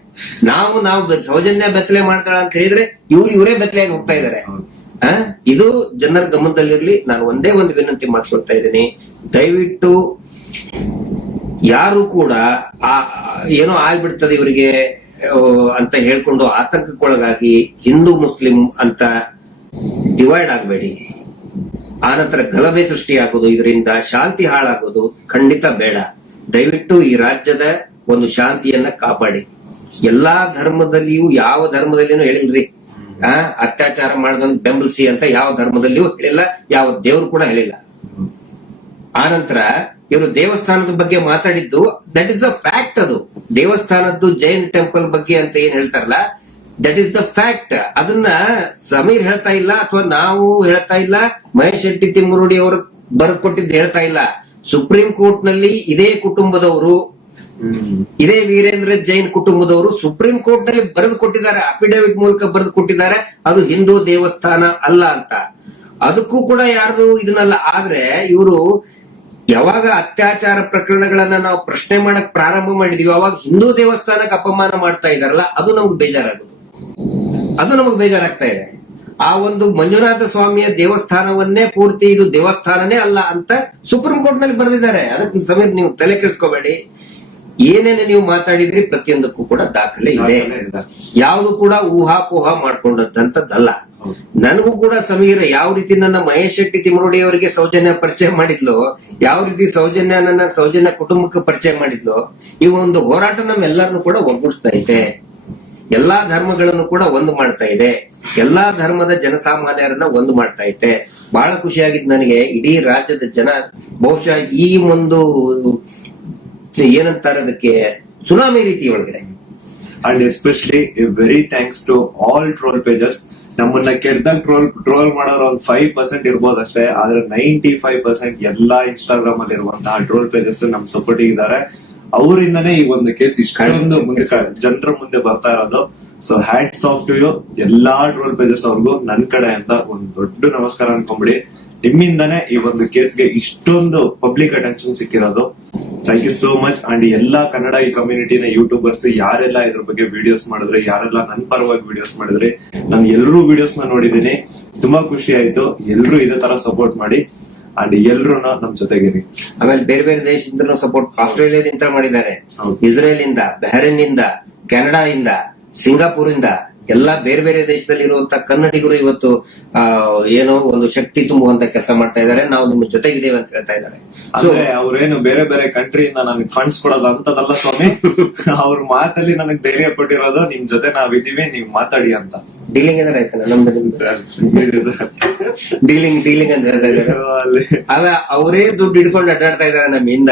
ನಾವು ಸೌಜನ್ಯ ಬೆತ್ತಲೆ ಮಾಡ್ತಾಳ ಅಂತ ಹೇಳಿದ್ರೆ ಇವರೇ ಬೆತ್ತಲೆಯಾಗಿ ಹೋಗ್ತಾ ಇದ್ದಾರೆ. ಇದು ಜನರ ಗಮನದಲ್ಲಿರ್ಲಿ. ನಾನು ಒಂದೇ ಒಂದು ವಿನಂತಿ ಮಾಡ್ಕೊಳ್ತಾ ಇದ್ದೀನಿ, ದಯವಿಟ್ಟು ಯಾರು ಕೂಡ ಏನೋ ಆಗ್ಬಿಡ್ತದೆ ಇವರಿಗೆ ಅಂತ ಹೇಳ್ಕೊಂಡು ಆತಂಕಕ್ಕೊಳಗಾಗಿ ಹಿಂದೂ ಮುಸ್ಲಿಂ ಅಂತ ಡಿವೈಡ್ ಆಗಬೇಡಿ. ಆನಂತರ ಗಲಭೆ ಸೃಷ್ಟಿಯಾಗೋದು, ಇದರಿಂದ ಶಾಂತಿ ಹಾಳಾಗೋದು ಖಂಡಿತ ಬೇಡ. ದಯವಿಟ್ಟು ಈ ರಾಜ್ಯದ ಒಂದು ಶಾಂತಿಯನ್ನ ಕಾಪಾಡಿ. ಎಲ್ಲಾ ಧರ್ಮದಲ್ಲಿಯೂ, ಯಾವ ಧರ್ಮದಲ್ಲಿಯೂ ಹೇಳಿಲ್ರಿ ಅತ್ಯಾಚಾರ ಮಾಡೋದನ್ನು ಬೆಂಬಲಿಸಿ ಅಂತ, ಯಾವ ಧರ್ಮದಲ್ಲಿಯೂ ಹೇಳಿಲ್ಲ, ಯಾವ ದೇವರು ಕೂಡ ಹೇಳಿಲ್ಲ. ಆನಂತರ ಇವರು ದೇವಸ್ಥಾನದ ಬಗ್ಗೆ ಮಾತಾಡಿದ್ದು, ದಟ್ ಇಸ್ ದ ಫ್ಯಾಕ್ಟ್. ಅದು ದೇವಸ್ಥಾನದ್ದು ಜೈನ್ ಟೆಂಪಲ್ ಬಗ್ಗೆ ಅಂತ ಏನ್ ಹೇಳ್ತಾರಲ್ಲ, ದಟ್ ಇಸ್ ದ ಫ್ಯಾಕ್ಟ್. ಅದನ್ನ ಸಮೀರ್ ಹೇಳ್ತಾ ಇಲ್ಲ, ಅಥವಾ ನಾವು ಹೇಳ್ತಾ ಇಲ್ಲ, ಮಹೇಶ್ ಶೆಟ್ಟಿ ತಿಮ್ಮರುಡಿ ಅವರು ಬರೆದು ಕೊಟ್ಟಿದ್ದು ಹೇಳ್ತಾ ಇಲ್ಲ. ಸುಪ್ರೀಂ ಕೋರ್ಟ್ ನಲ್ಲಿ ಇದೇ ಕುಟುಂಬದವರು, ಇದೇ ವೀರೇಂದ್ರ ಜೈನ್ ಕುಟುಂಬದವರು ಸುಪ್ರೀಂ ಕೋರ್ಟ್ ನಲ್ಲಿ ಬರೆದು ಕೊಟ್ಟಿದ್ದಾರೆ, ಅಫಿಡವಿಟ್ ಮೂಲಕ ಬರೆದು ಕೊಟ್ಟಿದ್ದಾರೆ, ಅದು ಹಿಂದೂ ದೇವಸ್ಥಾನ ಅಲ್ಲ ಅಂತ. ಅದಕ್ಕೂ ಕೂಡ ಯಾರು ಇದನ್ನಲ್ಲ. ಆದ್ರೆ ಇವರು ಯಾವಾಗ ಅತ್ಯಾಚಾರ ಪ್ರಕರಣಗಳನ್ನ ನಾವು ಪ್ರಶ್ನೆ ಮಾಡಕ್ ಪ್ರಾರಂಭ ಮಾಡಿದೀವಿ, ಅವಾಗ ಹಿಂದೂ ದೇವಸ್ಥಾನಕ್ಕೆ ಅಪಮಾನ ಮಾಡ್ತಾ ಇದಾರಲ್ಲ, ಅದು ನಮ್ಗೆ ಬೇಜಾರಾಗೋದು, ಅದು ನಮಗ್ ಬೇಜಾರಾಗ್ತಾ ಇದೆ. ಆ ಒಂದು ಮಂಜುನಾಥ ಸ್ವಾಮಿಯ ದೇವಸ್ಥಾನವನ್ನೇ ಪೂರ್ತಿ ಇದು ದೇವಸ್ಥಾನನೇ ಅಲ್ಲ ಅಂತ ಸುಪ್ರೀಂ ಕೋರ್ಟ್ ನಲ್ಲಿ ಬರೆದಿದ್ದಾರೆ. ಅದಕ್ಕೆ ಸಮೀರ್ ನೀವು ತಲೆ ಕೆಡಿಸ್ಕೋಬೇಡಿ. ಏನೇನು ನೀವು ಮಾತಾಡಿದ್ರಿ ಪ್ರತಿಯೊಂದಕ್ಕೂ ಕೂಡ ದಾಖಲೆ ಇದೆ. ಯಾವುದು ಕೂಡ ಊಹಾಪೋಹ ಮಾಡ್ಕೊಂಡಂತದ್ದಲ್ಲ. ನನಗೂ ಕೂಡ ಸಮೀರ್ ಯಾವ ರೀತಿ ನನ್ನ ಮಹೇಶ್ ಶೆಟ್ಟಿ ತಿಮ್ಮರುಡಿ ಅವರಿಗೆ ಸೌಜನ್ಯ ಪರಿಚಯ ಮಾಡಿದ್ಲು, ಯಾವ ರೀತಿ ನನ್ನ ಸೌಜನ್ಯ ಕುಟುಂಬಕ್ಕೆ ಪರಿಚಯ ಮಾಡಿದ್ಲು, ಈ ಒಂದು ಹೋರಾಟ ನಮ್ಮೆಲ್ಲರನ್ನು ಕೂಡ ಒಗ್ಗೂಡಿಸ್ತಾ ಇದೆ. ಎಲ್ಲಾ ಧರ್ಮಗಳನ್ನು ಕೂಡ ಒಂದು ಮಾಡ್ತಾ ಇದೆ. ಎಲ್ಲಾ ಧರ್ಮದ ಜನಸಾಮಾನ್ಯರನ್ನ ಒಂದು ಮಾಡ್ತಾ ಇದೆ. ಬಹಳ ಖುಷಿಯಾಗಿದ್ದು ನನಗೆ. ಇಡೀ ರಾಜ್ಯದ ಜನ ಬಹುಶಃ ಈ ಒಂದು ಏನಂತಾರೆ ಅದಕ್ಕೆ, ಸುನಾಮಿ ರೀತಿ ಒಳಗಡೆ. And especially very thanks to all troll pages. ನಮ್ಮನ್ನ ಕೆಟ್ಟದಾಗ ಟ್ರೋಲ್ ಮಾಡೋರು ಒಂದು 5% ಇರ್ಬೋದು ಅಷ್ಟೇ, ಆದ್ರೆ 95% ಎಲ್ಲಾ ಇನ್ಸ್ಟಾಗ್ರಾಮ್ ಅಲ್ಲಿ ಇರುವಂತಹ ಟ್ರೋಲ್ ಪೇಜಸ್ ನಮ್ ಸಪೋರ್ಟ್ ಇದ್ದಾರೆ. ಅವರಿಂದನೇ ಈ ಒಂದು ಕೇಸ್ ಇಷ್ಟೊಂದು ಮುಂದೆ ಜನರ ಮುಂದೆ ಬರ್ತಾ ಇರೋದು. So hats off to you ಎಲ್ಲಾ ಟ್ರೋಲ್ ಪೇಜಸ್ ಅವ್ರಿಗೂ ನನ್ ಕಡೆ ಅಂತ ಒಂದು ದೊಡ್ಡ ನಮಸ್ಕಾರ ಅನ್ಕೊಂಬಿಡಿ. ನಿಮ್ಮಿಂದಾನೇ ಈ ಒಂದು ಕೇಸ್ಗೆ ಇಷ್ಟೊಂದು ಪಬ್ಲಿಕ್ ಅಟೆನ್ಷನ್ ಸಿಕ್ಕಿರೋದು. Thank you so much. And ಎಲ್ಲಾ ಕನ್ನಡ ಈ ಕಮ್ಯುನಿಟಿನ ಯೂಟ್ಯೂಬರ್ಸ್ ಯಾರೆಲ್ಲ ಇದ್ರ ಬಗ್ಗೆ ವಿಡಿಯೋಸ್ ಮಾಡಿದ್ರೆ, ಯಾರೆಲ್ಲ ನನ್ ಪರವಾಗಿ ವಿಡಿಯೋಸ್ ಮಾಡಿದ್ರೆ, ನಾನು ಎಲ್ಲರೂ ವಿಡಿಯೋಸ್ ನ ನೋಡಿದೀನಿ. ತುಂಬಾ ಖುಷಿ ಆಯ್ತು. ಎಲ್ರು ಇದೇ ತರ ಸಪೋರ್ಟ್ ಮಾಡಿ ಅಂಡ್ ಎಲ್ರು ನಮ್ ಜೊತೆಗಿರಿ. ಆಮೇಲೆ ಬೇರೆ ಬೇರೆ ದೇಶದಿಂದ ಸಪೋರ್ಟ್, ಆಸ್ಟ್ರೇಲಿಯಾದಿಂದ ಮಾಡಿದ್ದಾರೆ, ಇಸ್ರೇಲ್ ಇಂದ, ಬಹರೇನ್ ಇಂದ, ಕೆನಡಾ ಇಂದ, ಸಿಂಗಾಪುರ್ ಇಂದ, ಎಲ್ಲಾ ಬೇರೆ ಬೇರೆ ದೇಶದಲ್ಲಿ ಇರುವಂತ ಕನ್ನಡಿಗರು ಇವತ್ತು ಏನೋ ಒಂದು ಶಕ್ತಿ ತುಂಬುವಂತ ಕೆಲಸ ಮಾಡ್ತಾ ಇದ್ದಾರೆ. ನಾವು ನಿಮ್ಮ ಜೊತೆಗಿದ್ದೇವೆ ಅಂತ ಹೇಳ್ತಾ ಇದ್ದಾರೆ. ಅಂದ್ರೆ ಅವ್ರೇನು ಬೇರೆ ಬೇರೆ ಕಂಟ್ರಿಯಿಂದ ನನಗೆ ಫಂಡ್ಸ್ ಕೊಡೋದು ಅಂತದಲ್ಲ ಸ್ವಾಮಿ. ಅವ್ರ ಮಾತಲ್ಲಿ ನನಗೆ ಧೈರ್ಯ ಕೊಟ್ಟಿರೋದು, ನಿಮ್ ಜೊತೆ ನಾವಿದೀವಿ, ನೀವ್ ಮಾತಾಡಿ ಅಂತ. ಡೀಲಿಂಗ್ ಏನಾರ ಆಯ್ತಲ್ಲ ನಮ್ದು, ಡೀಲಿಂಗ್ ಅಂತ ಹೇಳ್ತಾ ಇದ್ದಾರೆ. ಅಲ್ಲ, ಅವರೇ ದುಡ್ಡು ಹಿಡ್ಕೊಂಡು ಅಡ್ಡಾಡ್ತಾ ಇದ್ದಾರೆ ನಮ್ಮಿಂದ.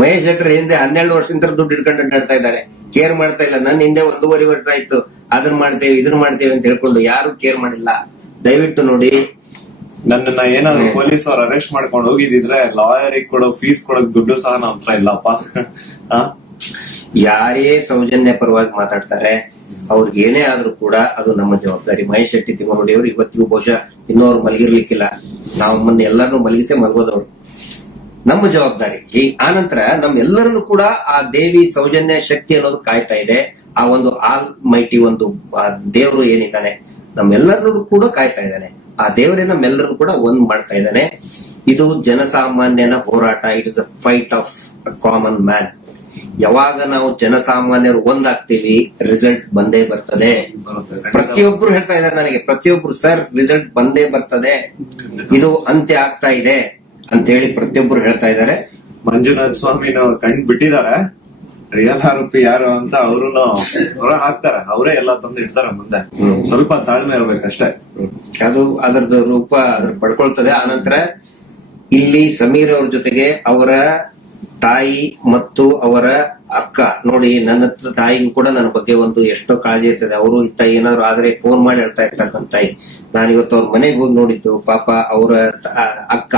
ಮಹೇಶ್ ಶೆಟ್ಟರ್ ಹಿಂದೆ 12 ವರ್ಷದಿಂದ ದುಡ್ಡು ಹಿಡ್ಕೊಂಡು ಅಡ್ಡಾಡ್ತಾ ಇದ್ದಾರೆ. ಕೇರ್ ಮಾಡ್ತಾ ಇಲ್ಲ. ನನ್ನ ಹಿಂದೆ 1.5 ವರ್ಷ ಆಯ್ತು ಅದನ್ನ ಮಾಡ್ತೇವೆ ಇದನ್ನ ಮಾಡ್ತೇವೆ ಅಂತ ಹೇಳ್ಕೊಂಡು ಯಾರು ಕೇರ್ ಮಾಡಿಲ್ಲ. ದಯವಿಟ್ಟು ನೋಡಿ, ನನ್ನನ್ನ ಏನಾದ್ರು ಪೊಲೀಸ್ ಅವ್ರು ಅರೆಸ್ಟ್ ಮಾಡ್ಕೊಂಡು ಹೋಗಿದ್ರೆ ಲಾಯರ್ ಕೊಡೋ ಫೀಸ್ ಕೊಡೋಕ್ ದುಡ್ಡು ಸಹ ನಮ್ಮ ಹತ್ರ ಇಲ್ಲಪ್ಪ. ಯಾರೇ ಸೌಜನ್ಯ ಪರವಾಗಿ ಮಾತಾಡ್ತಾರೆ, ಅವ್ರಿಗೆ ಏನೇ ಆದ್ರೂ ಕೂಡ ಅದು ನಮ್ಮ ಜವಾಬ್ದಾರಿ. ಮಹೇಶ್ ಶೆಟ್ಟಿ ತಿಮ್ಮರುಡಿ ಅವರು ಇವತ್ತಿಗೂ ಬಹುಶಃ ಇನ್ನೂ ಅವ್ರು ಮಲಗಿರ್ಲಿಕ್ಕಿಲ್ಲ. ನಾವು ಎಲ್ಲರನ್ನೂ ಮಲಗಿಸೇ ಮಲಗೋದವ್ರು. ನಮ್ಮ ಜವಾಬ್ದಾರಿ. ಆನಂತರ ನಮ್ಮೆಲ್ಲರನ್ನು ಕೂಡ ಆ ದೇವಿ ಸೌಜನ್ಯ ಶಕ್ತಿ ಅನ್ನೋದು ಕಾಯ್ತಾ ಇದೆ. ಆ ಒಂದು ಆಲ್ ಮೈಟಿ ಒಂದು ದೇವರು ಏನಿದ್ದಾನೆ ನಮ್ಮೆಲ್ಲರನ್ನು ಕೂಡ ಕಾಯ್ತಾ ಇದ್ದಾನೆ. ಆ ದೇವರೇ ನಮ್ಮೆಲ್ಲರನ್ನು ಕೂಡ ಒಂದ್ ಮಾಡ್ತಾ ಇದ್ದಾನೆ. ಇದು ಜನಸಾಮಾನ್ಯನ ಹೋರಾಟ. It is a fight of a common man. ಯಾವಾಗ ನಾವು ಜನಸಾಮಾನ್ಯರು ಒಂದಾಗ್ತೀವಿ, ರಿಸಲ್ಟ್ ಬಂದೇ ಬರ್ತದೆ. ಪ್ರತಿಯೊಬ್ರು ಹೇಳ್ತಾ ಇದ್ದಾರೆ ನನಗೆ, ಪ್ರತಿಯೊಬ್ರು ಸರ್ ರಿಸಲ್ಟ್ ಬಂದೇ ಬರ್ತದೆ, ಇದು ಅಂತ್ಯ ಆಗ್ತಾ ಇದೆ ಅಂತ ಹೇಳಿ ಪ್ರತಿಯೊಬ್ರು ಹೇಳ್ತಾ ಇದ್ದಾರೆ. ಮಂಜುನಾಥ ಸ್ವಾಮಿನ ಕಂಡು ಬಿಟ್ಟಿದ್ದಾರೆ. ರಿಯಲ್ ಆರೋಪಿ ಯಾರು ಅಂತ ಅವ್ರುನು ಹೊರ ಹಾಕ್ತಾರ, ಅವರೇ ಎಲ್ಲ ತಂದು ಇಡ್ತಾರ ಮುಂದೆ. ಸ್ವಲ್ಪ ತಾಳ್ಮೆ ಇರ್ಬೇಕಷ್ಟೇ. ಅದು ಅದರದ್ದು ರೂಪ ಅದ್ರ ಪಡ್ಕೊಳ್ತದೆ. ಆನಂತರ ಇಲ್ಲಿ ಸಮೀರ್ ಅವ್ರ ಜೊತೆಗೆ ಅವರ ತಾಯಿ ಮತ್ತು ಅವರ ಅಕ್ಕ ನೋಡಿ, ನನ್ನ ತಾಯಿಗೂ ಕೂಡ ನನ್ನ ಬಗ್ಗೆ ಒಂದು ಎಷ್ಟೋ ಕಾಳಜಿ ಇರ್ತದೆ. ಅವರು ಇತ್ತ ಏನಾದ್ರು ಆದ್ರೆ ಫೋನ್ ಮಾಡಿ ಹೇಳ್ತಾ ಇರ್ತಾರೆ ನನ್ನ ತಾಯಿ. ನಾನಿವತ್ತು ಅವ್ರ ಮನೆಗೆ ಹೋಗಿ ನೋಡಿದ್ದು, ಪಾಪ ಅವರ ಅಕ್ಕ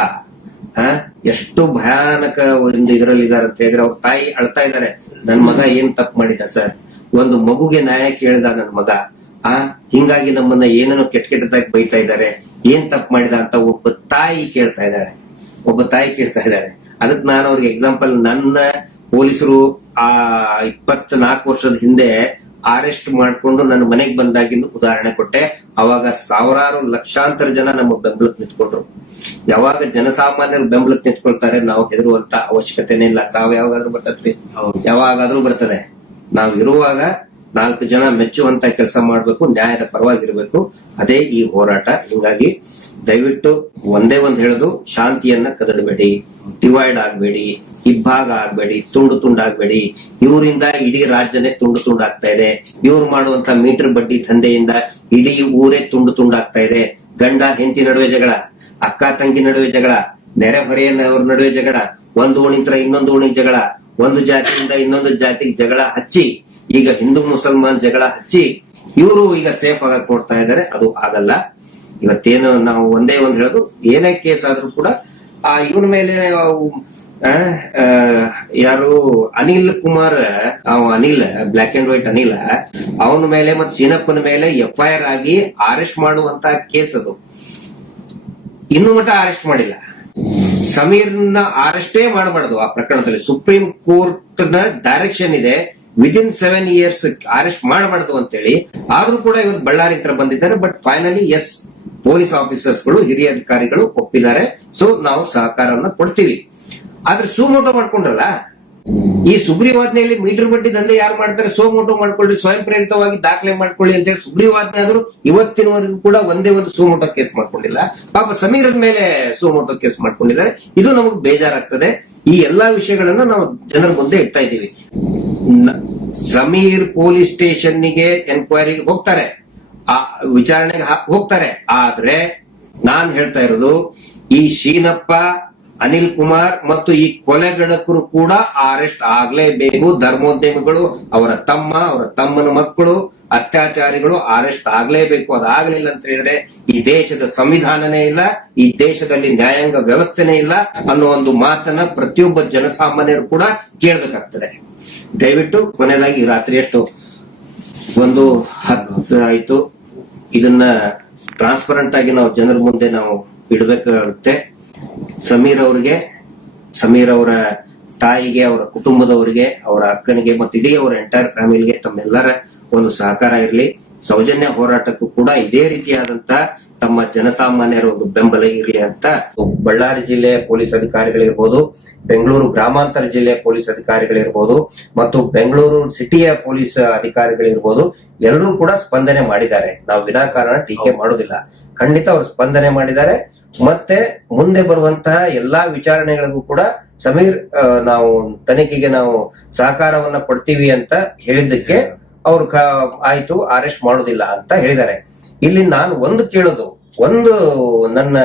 ಎಷ್ಟು ಭಯಾನಕ ಒಂದು ಇದರಲ್ಲಿ ಇದಾರೆ ಅಂತ ಹೇಳಿದ್ರೆ, ಅವ್ರ ತಾಯಿ ಅಳ್ತಾ ಇದ್ದಾರೆ, ನನ್ ಮಗ ಏನ್ ತಪ್ಪು ಮಾಡಿದ ಸರ್, ಒಂದು ಮಗುಗೆ ನ್ಯಾಯ ಕೇಳಿದ ನನ್ ಮಗ, ಹಿಂಗಾಗಿ ನಮ್ಮನ್ನ ಏನೇನೋ ಕೆಟ್ಟದಾಗಿ ಬೈತಾ ಇದ್ದಾರೆ, ಏನ್ ತಪ್ಪು ಮಾಡಿದ ಅಂತ ಒಬ್ಬ ತಾಯಿ ಕೇಳ್ತಾ ಇದ್ದಾಳೆ. ಅದಕ್ಕೆ ನಾನು ಅವ್ರಿಗೆ ಎಕ್ಸಾಂಪಲ್, ನನ್ನ ಪೊಲೀಸರು 24 ವರ್ಷದ ಹಿಂದೆ ಅರೆಸ್ಟ್ ಮಾಡ್ಕೊಂಡು ನನ್ನ ಮನೆಗೆ ಬಂದಾಗಿಂದು ಉದಾಹರಣೆ ಕೊಟ್ಟೆ. ಅವಾಗ ಸಾವಿರಾರು ಲಕ್ಷಾಂತರ ಜನ ನಮ್ಮ ಬೆಂಬಲಕ್ಕೆ ನಿಂತ್ಕೊಂಡ್ರು. ಯಾವಾಗ ಜನಸಾಮಾನ್ಯರು ಬೆಂಬಲಕ್ಕೆ ನಿಂತ್ಕೊಳ್ತಾರೆ, ನಾವು ಹೆದರುವಂತ ಅವಶ್ಯಕತೆನೇ ಇಲ್ಲ. ಸಾವು ಯಾವಾಗಾದ್ರೂ ಬರ್ತದ್ರಿ, ಯಾವಾಗಾದ್ರೂ ಬರ್ತದೆ. ನಾವು ಇರುವಾಗ 4 ಜನ ಮೆಚ್ಚುವಂತ ಕೆಲಸ ಮಾಡ್ಬೇಕು, ನ್ಯಾಯದ ಪರವಾಗಿರ್ಬೇಕು. ಅದೇ ಈ ಹೋರಾಟ. ಹಿಂಗಾಗಿ ದಯವಿಟ್ಟು ಒಂದೇ ಹೇಳುದು, ಶಾಂತಿಯನ್ನ ಕದಡಬೇಡಿ, ಡಿವೈಡ್ ಆಗ್ಬೇಡಿ, ಇಬ್ಬಾಗ ಆಗ್ಬೇಡಿ, ತುಂಡು ತುಂಡಾಗ್ಬೇಡಿ. ಇವರಿಂದ ಇಡೀ ರಾಜ್ಯನೇ ತುಂಡು ತುಂಡಾಗ್ತಾ ಇದೆ. ಇವ್ರು ಮಾಡುವಂತ ಮೀಟರ್ ಬಡ್ಡಿ ದಂಧೆಯಿಂದ ಇಡೀ ಊರೇ ತುಂಡು ತುಂಡಾಗ್ತಾ ಇದೆ. ಗಂಡ ಹೆಂಡತಿ ನಡುವೆ ಜಗಳ, ಅಕ್ಕ ತಂಗಿ ನಡುವೆ ಜಗಳ, ನೆರೆ ಹೊರೆಯವ್ರ ನಡುವೆ ಜಗಳ, ಒಂದು ಓಣಿಂತ್ರ ಇನ್ನೊಂದು ಓಣಿಗೆ ಜಗಳ, ಒಂದು ಜಾತಿಯಿಂದ ಇನ್ನೊಂದು ಜಾತಿಗೆ ಜಗಳ ಹಚ್ಚಿ, ಈಗ ಹಿಂದೂ ಮುಸಲ್ಮಾನ್ ಜಗಳ ಹಚ್ಚಿ ಇವರು ಈಗ ಸೇಫ್ ಆಗಕ್ ಕೊಡ್ತಾ ಇದ್ದಾರೆ. ಅದು ಆಗಲ್ಲ. ಇವತ್ತೇನು ನಾವು ಒಂದೇ ಹೇಳೋದು, ಏನೇ ಕೇಸ್ ಆದ್ರೂ ಕೂಡ ಇವನ ಮೇಲೆ ಯಾರು Anil Kumar, Anil black and white Anil, ಅವನ ಮೇಲೆ ಮತ್ತೆ ಸೀನಪ್ಪನ ಮೇಲೆ FIR ಆಗಿ ಅರೆಸ್ಟ್ ಮಾಡುವಂತ ಕೇಸ್ ಅದು. ಇನ್ನು ಮಟ್ಟ ಅರೆಸ್ಟ್ ಮಾಡಿಲ್ಲ. ಸಮೀರ್ನ ಅರೆಸ್ಟೇ ಮಾಡಬಾರ್ದು ಆ ಪ್ರಕರಣದಲ್ಲಿ. ಸುಪ್ರೀಂ ಕೋರ್ಟ್ ನ ಡೈರೆಕ್ಷನ್ ಇದೆ, ವಿದಿನ್ 7 years ಅರೆಸ್ಟ್ ಮಾಡಬಾರ್ದು ಅಂತೇಳಿ. ಆದ್ರೂ ಕೂಡ ಇವತ್ತು ಬಳ್ಳಾರಿ ಹತ್ರ ಬಂದಿದ್ದಾರೆ. But finally yes, police officers ಗಳು, ಹಿರಿಯ ಅಧಿಕಾರಿಗಳು ಒಪ್ಪಿದ್ದಾರೆ. ಸೊ ನಾವು ಸಹಕಾರವನ್ನ ಕೊಡ್ತೀವಿ. ಆದ್ರೆ ಸುಮೋಟೋ ಮಾಡ್ಕೊಂಡ್ರಲ್ಲ, ಈ ಸುಗ್ರೀವಾಜ್ಞೆಯಲ್ಲಿ ಮೀಟರ್ ಬಡ್ಡಿ ದಂಧೆ ಯಾರು ಮಾಡ್ತಾರೆ, ಸುಮೋಟೋ ಮಾಡ್ಕೊಳ್ಳಿ, ಸ್ವಯಂ ಪ್ರೇರಿತವಾಗಿ ದಾಖಲೆ ಮಾಡ್ಕೊಳ್ಳಿ ಅಂತ ಹೇಳಿ ಸುಗ್ರೀವಾಜ್ಞೆ ಆದ್ರೂ ಇವತ್ತಿನವರೆಗೂ ಕೂಡ ಒಂದೇ ಒಂದು ಸುಮೋಟೋ ಕೇಸ್ ಮಾಡ್ಕೊಂಡಿಲ್ಲ. ಪಾಪ ಸಮೀರ್ ಮೇಲೆ ಸುಮೋಟೋ ಕೇಸ್ ಮಾಡ್ಕೊಂಡಿದ್ದಾರೆ. ಇದು ನಮಗೆ ಬೇಜಾರಾಗ್ತದೆ. ಈ ಎಲ್ಲಾ ವಿಷಯಗಳನ್ನ ನಾವು ಜನರ ಮುಂದೆ ಇಡ್ತಾ ಇದ್ದೀವಿ. ಸಮೀರ್ ಪೊಲೀಸ್ ಸ್ಟೇಷನ್ಗೆ ಎನ್ಕ್ವೈರಿಗೆ ಹೋಗ್ತಾರೆ, ಆ ವಿಚಾರಣೆಗೆ ಹೋಗ್ತಾರೆ. ಆದ್ರೆ ನಾನ್ ಹೇಳ್ತಾ ಇರೋದು, ಈ ಶೀನಪ್ಪ, ಅನಿಲ್ ಕುಮಾರ್ ಮತ್ತು ಈ ಕೊಲೆಗಡಕರು ಕೂಡ ಅರೆಸ್ಟ್ ಆಗ್ಲೇಬೇಕು. ಧರ್ಮೋದ್ಯಮಿಗಳು, ಅವರ ತಮ್ಮ, ಅವರ ತಮ್ಮನ ಮಕ್ಕಳು, ಅತ್ಯಾಚಾರಿಗಳು ಅರೆಸ್ಟ್ ಆಗ್ಲೇಬೇಕು. ಅದಾಗಲಿಲ್ಲ ಅಂತ ಹೇಳಿದ್ರೆ ಈ ದೇಶದ ಸಂವಿಧಾನನೇ ಇಲ್ಲ, ಈ ದೇಶದಲ್ಲಿ ನ್ಯಾಯಾಂಗ ವ್ಯವಸ್ಥೆನೇ ಇಲ್ಲ ಅನ್ನೋ ಒಂದು ಮಾತನ್ನ ಪ್ರತಿಯೊಬ್ಬ ಜನಸಾಮಾನ್ಯರು ಕೂಡ ಕೇಳಬೇಕಾಗ್ತದೆ. ದಯವಿಟ್ಟು ಕೊನೆಯದಾಗಿ ರಾತ್ರಿ ಎಷ್ಟು 1:10 ಆಯ್ತು, ಇದನ್ನ ಟ್ರಾನ್ಸ್ಪರೆಂಟ್ ಆಗಿ ನಾವು ಜನರ ಮುಂದೆ ನಾವು ಇಡಬೇಕಾಗುತ್ತೆ. ಸಮೀರ್ ಅವರ ತಾಯಿಗೆ, ಅವರ ಕುಟುಂಬದವರಿಗೆ, ಅವರ ಅಕ್ಕನಿಗೆ ಮತ್ತು ಇಡೀ ಅವರ ಎಂಟೈರ್ ಫ್ಯಾಮಿಲಿಗೆ ತಮ್ಮೆಲ್ಲರ ಒಂದು ಸಹಕಾರ ಇರಲಿ. ಸೌಜನ್ಯ ಹೋರಾಟಕ್ಕೂ ಕೂಡ ಇದೇ ರೀತಿಯಾದಂತ ತಮ್ಮ ಜನಸಾಮಾನ್ಯರ ಒಂದು ಬೆಂಬಲ ಇರಲಿ ಅಂತ ಬಳ್ಳಾರಿ ಜಿಲ್ಲೆಯ ಪೊಲೀಸ್ ಅಧಿಕಾರಿಗಳಿರ್ಬೋದು, ಬೆಂಗಳೂರು ಗ್ರಾಮಾಂತರ ಜಿಲ್ಲೆಯ ಪೊಲೀಸ್ ಅಧಿಕಾರಿಗಳಿರ್ಬೋದು ಮತ್ತು ಬೆಂಗಳೂರು ಸಿಟಿಯ ಪೊಲೀಸ್ ಅಧಿಕಾರಿಗಳಿರ್ಬೋದು, ಎಲ್ಲರೂ ಕೂಡ ಸ್ಪಂದನೆ ಮಾಡಿದ್ದಾರೆ. ನಾವು ವಿನಾಕಾರಣ ಟೀಕೆ ಮಾಡೋದಿಲ್ಲ. ಖಂಡಿತ ಅವರು ಸ್ಪಂದನೆ ಮಾಡಿದ್ದಾರೆ. ಮತ್ತೆ ಮುಂದೆ ಬರುವಂತಹ ಎಲ್ಲಾ ವಿಚಾರಣೆಗಳಿಗೂ ಕೂಡ ಸಮೀರ್ ನಾವು ತನಿಖೆಗೆ ನಾವು ಸಹಕಾರವನ್ನ ಕೊಡ್ತೀವಿ ಅಂತ ಹೇಳಿದ್ದಕ್ಕೆ ಅವ್ರು ಆಯ್ತು, ಅರೆಸ್ಟ್ ಮಾಡೋದಿಲ್ಲ ಅಂತ ಹೇಳಿದ್ದಾರೆ. ಇಲ್ಲಿ ನಾನು ಕೇಳೋದು, ನನ್ನ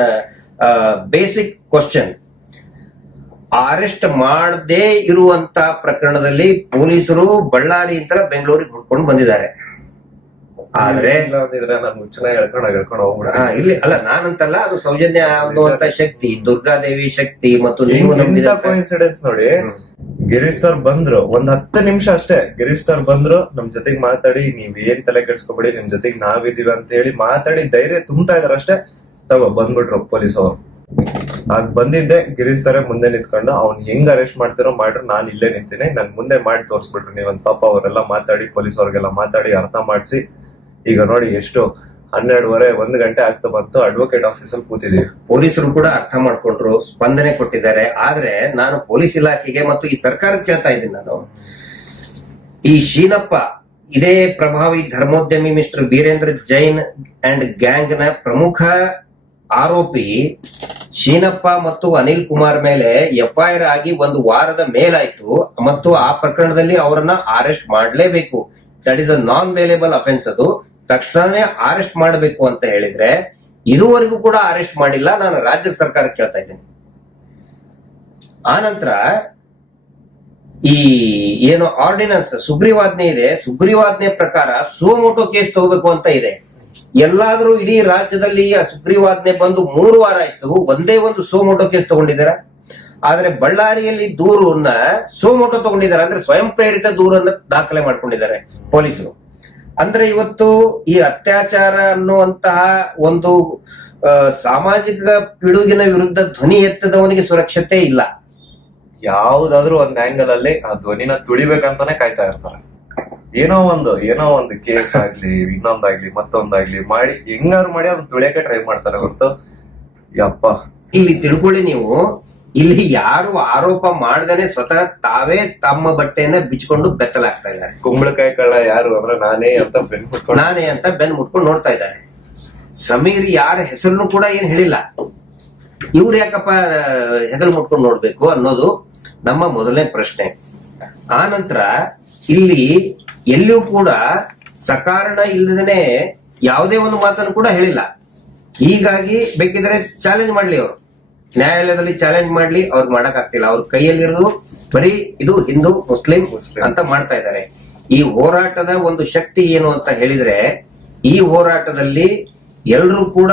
ಬೇಸಿಕ್ ಕ್ವಶನ್, ಅರೆಸ್ಟ್ ಮಾಡದೇ ಇರುವಂತ ಪ್ರಕರಣದಲ್ಲಿ ಪೊಲೀಸರು ಬಳ್ಳಾರಿಯಿಂದ ಬೆಂಗಳೂರಿಗೆ ಹುಡ್ಕೊಂಡು ಬಂದಿದ್ದಾರೆ. ಆದ್ರೆ ಇಲ್ಲಿ ಅಲ್ಲ, ನಾನಂತಲ್ಲ, ಅದು ಸೌಜನ್ಯ ಅನ್ನುವಂತ ಶಕ್ತಿ, ದುರ್ಗಾದೇವಿ ಶಕ್ತಿ ಮತ್ತು ನೀವು ನಂಬಿದ ಕೋಇನ್ಸಿಡೆನ್ಸ್ ನೋಡಿ. ಗಿರೀಶ್ ಸರ್ ಬಂದ್ರು, 10 ನಿಮಿಷ ಅಷ್ಟೇ. ಗಿರೀಶ್ ಸರ್ ಬಂದ್ರು, ನಮ್ ಜೊತೆಗ್ ಮಾತಾಡಿ, ನೀವ್ ಏನ್ ತಲೆ ಕೆಡ್ಸ್ಕೊಬೇಡಿ, ನಿಮ್ ಜೊತೆಗ್ ನಾವಿದೀವಿ ಅಂತ ಹೇಳಿ ಮಾತಾಡಿ ಧೈರ್ಯ ತುಂಬ್ತಾ ಇದಾರೆ ಅಷ್ಟೇ. ಬಂದ್ಬಿಟ್ರು ಪೊಲೀಸ್ ಅವರು. ಆಗ ಬಂದಿದ್ದೆ, ಗಿರೀಶ್ ಸರೇ ಮುಂದೆ ನಿಂತ್ಕೊಂಡು ಅವ್ನ್ ಹೆಂಗ್ ಅರೆಸ್ಟ್ ಮಾಡ್ತಿರೋ ಮಾಡ್ರು, ನಾನ್ ಇಲ್ಲೇ ನಿಂತೀನಿ, ನನ್ ಮುಂದೆ ಮಾಡಿ ತೋರ್ಸ್ಬಿಟ್ರು ನೀವಂತ. ಪಾಪ ಅವರೆಲ್ಲ ಮಾತಾಡಿ, ಪೊಲೀಸ್ ಅವ್ರಿಗೆಲ್ಲ ಮಾತಾಡಿ ಅರ್ಥ ಮಾಡಿಸಿ, ಈಗ ನೋಡಿ ಎಷ್ಟು 12:30 1 ಗಂಟೆ ಆಗ್ತಾ ಬಂತು, ಅಡ್ವೊಕೇಟ್ ಆಫೀಸಲ್ಲಿ ಕೂತಿದೀವಿ. ಪೊಲೀಸರು ಕೂಡ ಅರ್ಥ ಮಾಡ್ಕೊಂಡ್ರು, ಸ್ಪಂದನೆ ಕೊಟ್ಟಿದ್ದಾರೆ. ಆದ್ರೆ ನಾನು ಪೊಲೀಸ್ ಇಲಾಖೆಗೆ ಮತ್ತು ಈ ಸರ್ಕಾರಕ್ಕೆ ಕೇಳ್ತಾ ಇದ್ದೀನಿ, ನಾನು ಈ ಶೀನಪ್ಪ, ಇದೇ ಪ್ರಭಾವಿ ಧರ್ಮೋದ್ಯಮಿ mister Veerendra Jain and gang ನ ಪ್ರಮುಖ ಆರೋಪಿ ಶೀನಪ್ಪ ಮತ್ತು ಅನಿಲ್ ಕುಮಾರ್ ಮೇಲೆ ಎಫ್ಐಆರ್ ಆಗಿ 1 ವಾರದ ಮೇಲಾಯ್ತು ಮತ್ತು ಆ ಪ್ರಕರಣದಲ್ಲಿ ಅವರನ್ನ ಅರೆಸ್ಟ್ ಮಾಡಲೇಬೇಕು. That is a non bailable offence. ಅದು ತಕ್ಷಣನೇ ಅರೆಸ್ಟ್ ಮಾಡಬೇಕು ಅಂತ ಹೇಳಿದ್ರೆ ಇದುವರೆಗೂ ಕೂಡ ಅರೆಸ್ಟ್ ಮಾಡಿಲ್ಲ. ನಾನು ರಾಜ್ಯ ಸರ್ಕಾರ ಕೇಳ್ತಾ ಇದ್ದೇನೆ. ಆನಂತರ ಈ ಏನು ಆರ್ಡಿನೆನ್ಸ್ ಸುಗ್ರೀವಾಜ್ಞೆ ಇದೆ, ಸುಗ್ರೀವಾಜ್ಞೆ ಪ್ರಕಾರ ಸುಮೋಟೋ ಕೇಸ್ ತಗೋಬೇಕು ಅಂತ ಇದೆ. ಎಲ್ಲಾದ್ರೂ ಇಡೀ ರಾಜ್ಯದಲ್ಲಿ ಸುಗ್ರೀವಾಜ್ಞೆ ಬಂದು 3 ವಾರ ಆಯ್ತು, ಒಂದೇ ಒಂದು ಸುಮೋಟೋ ಕೇಸ್ ತಗೊಂಡಿದ್ದಾರೆ. ಆದ್ರೆ ಬಳ್ಳಾರಿಯಲ್ಲಿ ದೂರನ್ನ ಸುಮೋಟೋ ತಗೊಂಡಿದ್ದಾರೆ, ಅಂದ್ರೆ ಸ್ವಯಂ ಪ್ರೇರಿತ ದೂರನ್ನ ದಾಖಲೆ ಮಾಡ್ಕೊಂಡಿದ್ದಾರೆ ಪೊಲೀಸರು. ಅಂದ್ರೆ ಇವತ್ತು ಈ ಅತ್ಯಾಚಾರ ಅನ್ನುವಂತಹ ಒಂದು ಸಾಮಾಜಿಕ ಪಿಡುಗಿನ ವಿರುದ್ಧ ಧ್ವನಿ ಎತ್ತದವನಿಗೆ ಸುರಕ್ಷತೆ ಇಲ್ಲ. ಯಾವ್ದಾದ್ರು ಒಂದ್ ಆಂಗಲ್ ಅಲ್ಲಿ ಆ ಧ್ವನಿನ ತುಳಿಬೇಕಂತಾನೆ ಕಾಯ್ತಾ ಇರ್ತಾರೆ. ಏನೋ ಒಂದು ಕೇಸ್ ಆಗ್ಲಿ, ಇನ್ನೊಂದಾಗ್ಲಿ, ಮತ್ತೊಂದಾಗ್ಲಿ ಮಾಡಿ ಹೆಂಗಾರು ಮಾಡಿ ಅದನ್ನ ತುಳಿಯಕ್ಕೆ ಟ್ರೈ ಮಾಡ್ತಾರೆ ಹೊರತು ಯಪ್ಪ. ಇಲ್ಲಿ ತಿಳ್ಕೊಳ್ಳಿ ನೀವು, ಇಲ್ಲಿ ಯಾರು ಆರೋಪ ಮಾಡ್ದೇನೆ ಸ್ವತಃ ತಾವೇ ತಮ್ಮ ಬಟ್ಟೆಯನ್ನ ಬಿಚ್ಕೊಂಡು ಬೆತ್ತಲಾಗ್ತಾ ಇದ್ದಾರೆ. ಕುಂಬಳಕಾಯಿ ಕಳ್ಳ ಯಾರು ಅಂದ್ರೆ ನಾನೇ ಅಂತ ಬೆನ್ ಮುಟ್ಕೊಂಡು ನೋಡ್ತಾ ಇದ್ದಾರೆ. ಸಮೀರ್ ಯಾರ ಹೆಸರನ್ನು ಕೂಡ ಏನ್ ಹೇಳಿಲ್ಲ. ಇವ್ರು ಯಾಕಪ್ಪ ಹೆಗಲ್ ಮುಟ್ಕೊಂಡು ನೋಡ್ಬೇಕು ಅನ್ನೋದು ನಮ್ಮ ಮೊದಲನೇ ಪ್ರಶ್ನೆ. ಆ ನಂತರ ಇಲ್ಲಿ ಎಲ್ಲಿಯೂ ಕೂಡ ಸಕಾರಣ ಇಲ್ಲದೇ ಯಾವುದೇ ಒಂದು ಮಾತನ್ನು ಕೂಡ ಹೇಳಿಲ್ಲ. ಹೀಗಾಗಿ ಬೇಕಿದ್ರೆ ಚಾಲೆಂಜ್ ಮಾಡ್ಲಿ, ಅವರು ನ್ಯಾಯಾಲಯದಲ್ಲಿ ಚಾಲೆಂಜ್ ಮಾಡ್ಲಿ, ಅವ್ರಿಗೆ ಮಾಡಕ್ ಆಗ್ತಿಲ್ಲ. ಅವ್ರ ಕೈಯಲ್ಲಿರೋದು ಬರೀ ಇದು ಹಿಂದೂ ಮುಸ್ಲಿಂ ಅಂತ ಮಾಡ್ತಾ ಇದ್ದಾರೆ. ಈ ಹೋರಾಟದ ಒಂದು ಶಕ್ತಿ ಏನು ಅಂತ ಹೇಳಿದ್ರೆ, ಈ ಹೋರಾಟದಲ್ಲಿ ಎಲ್ಲರೂ ಕೂಡ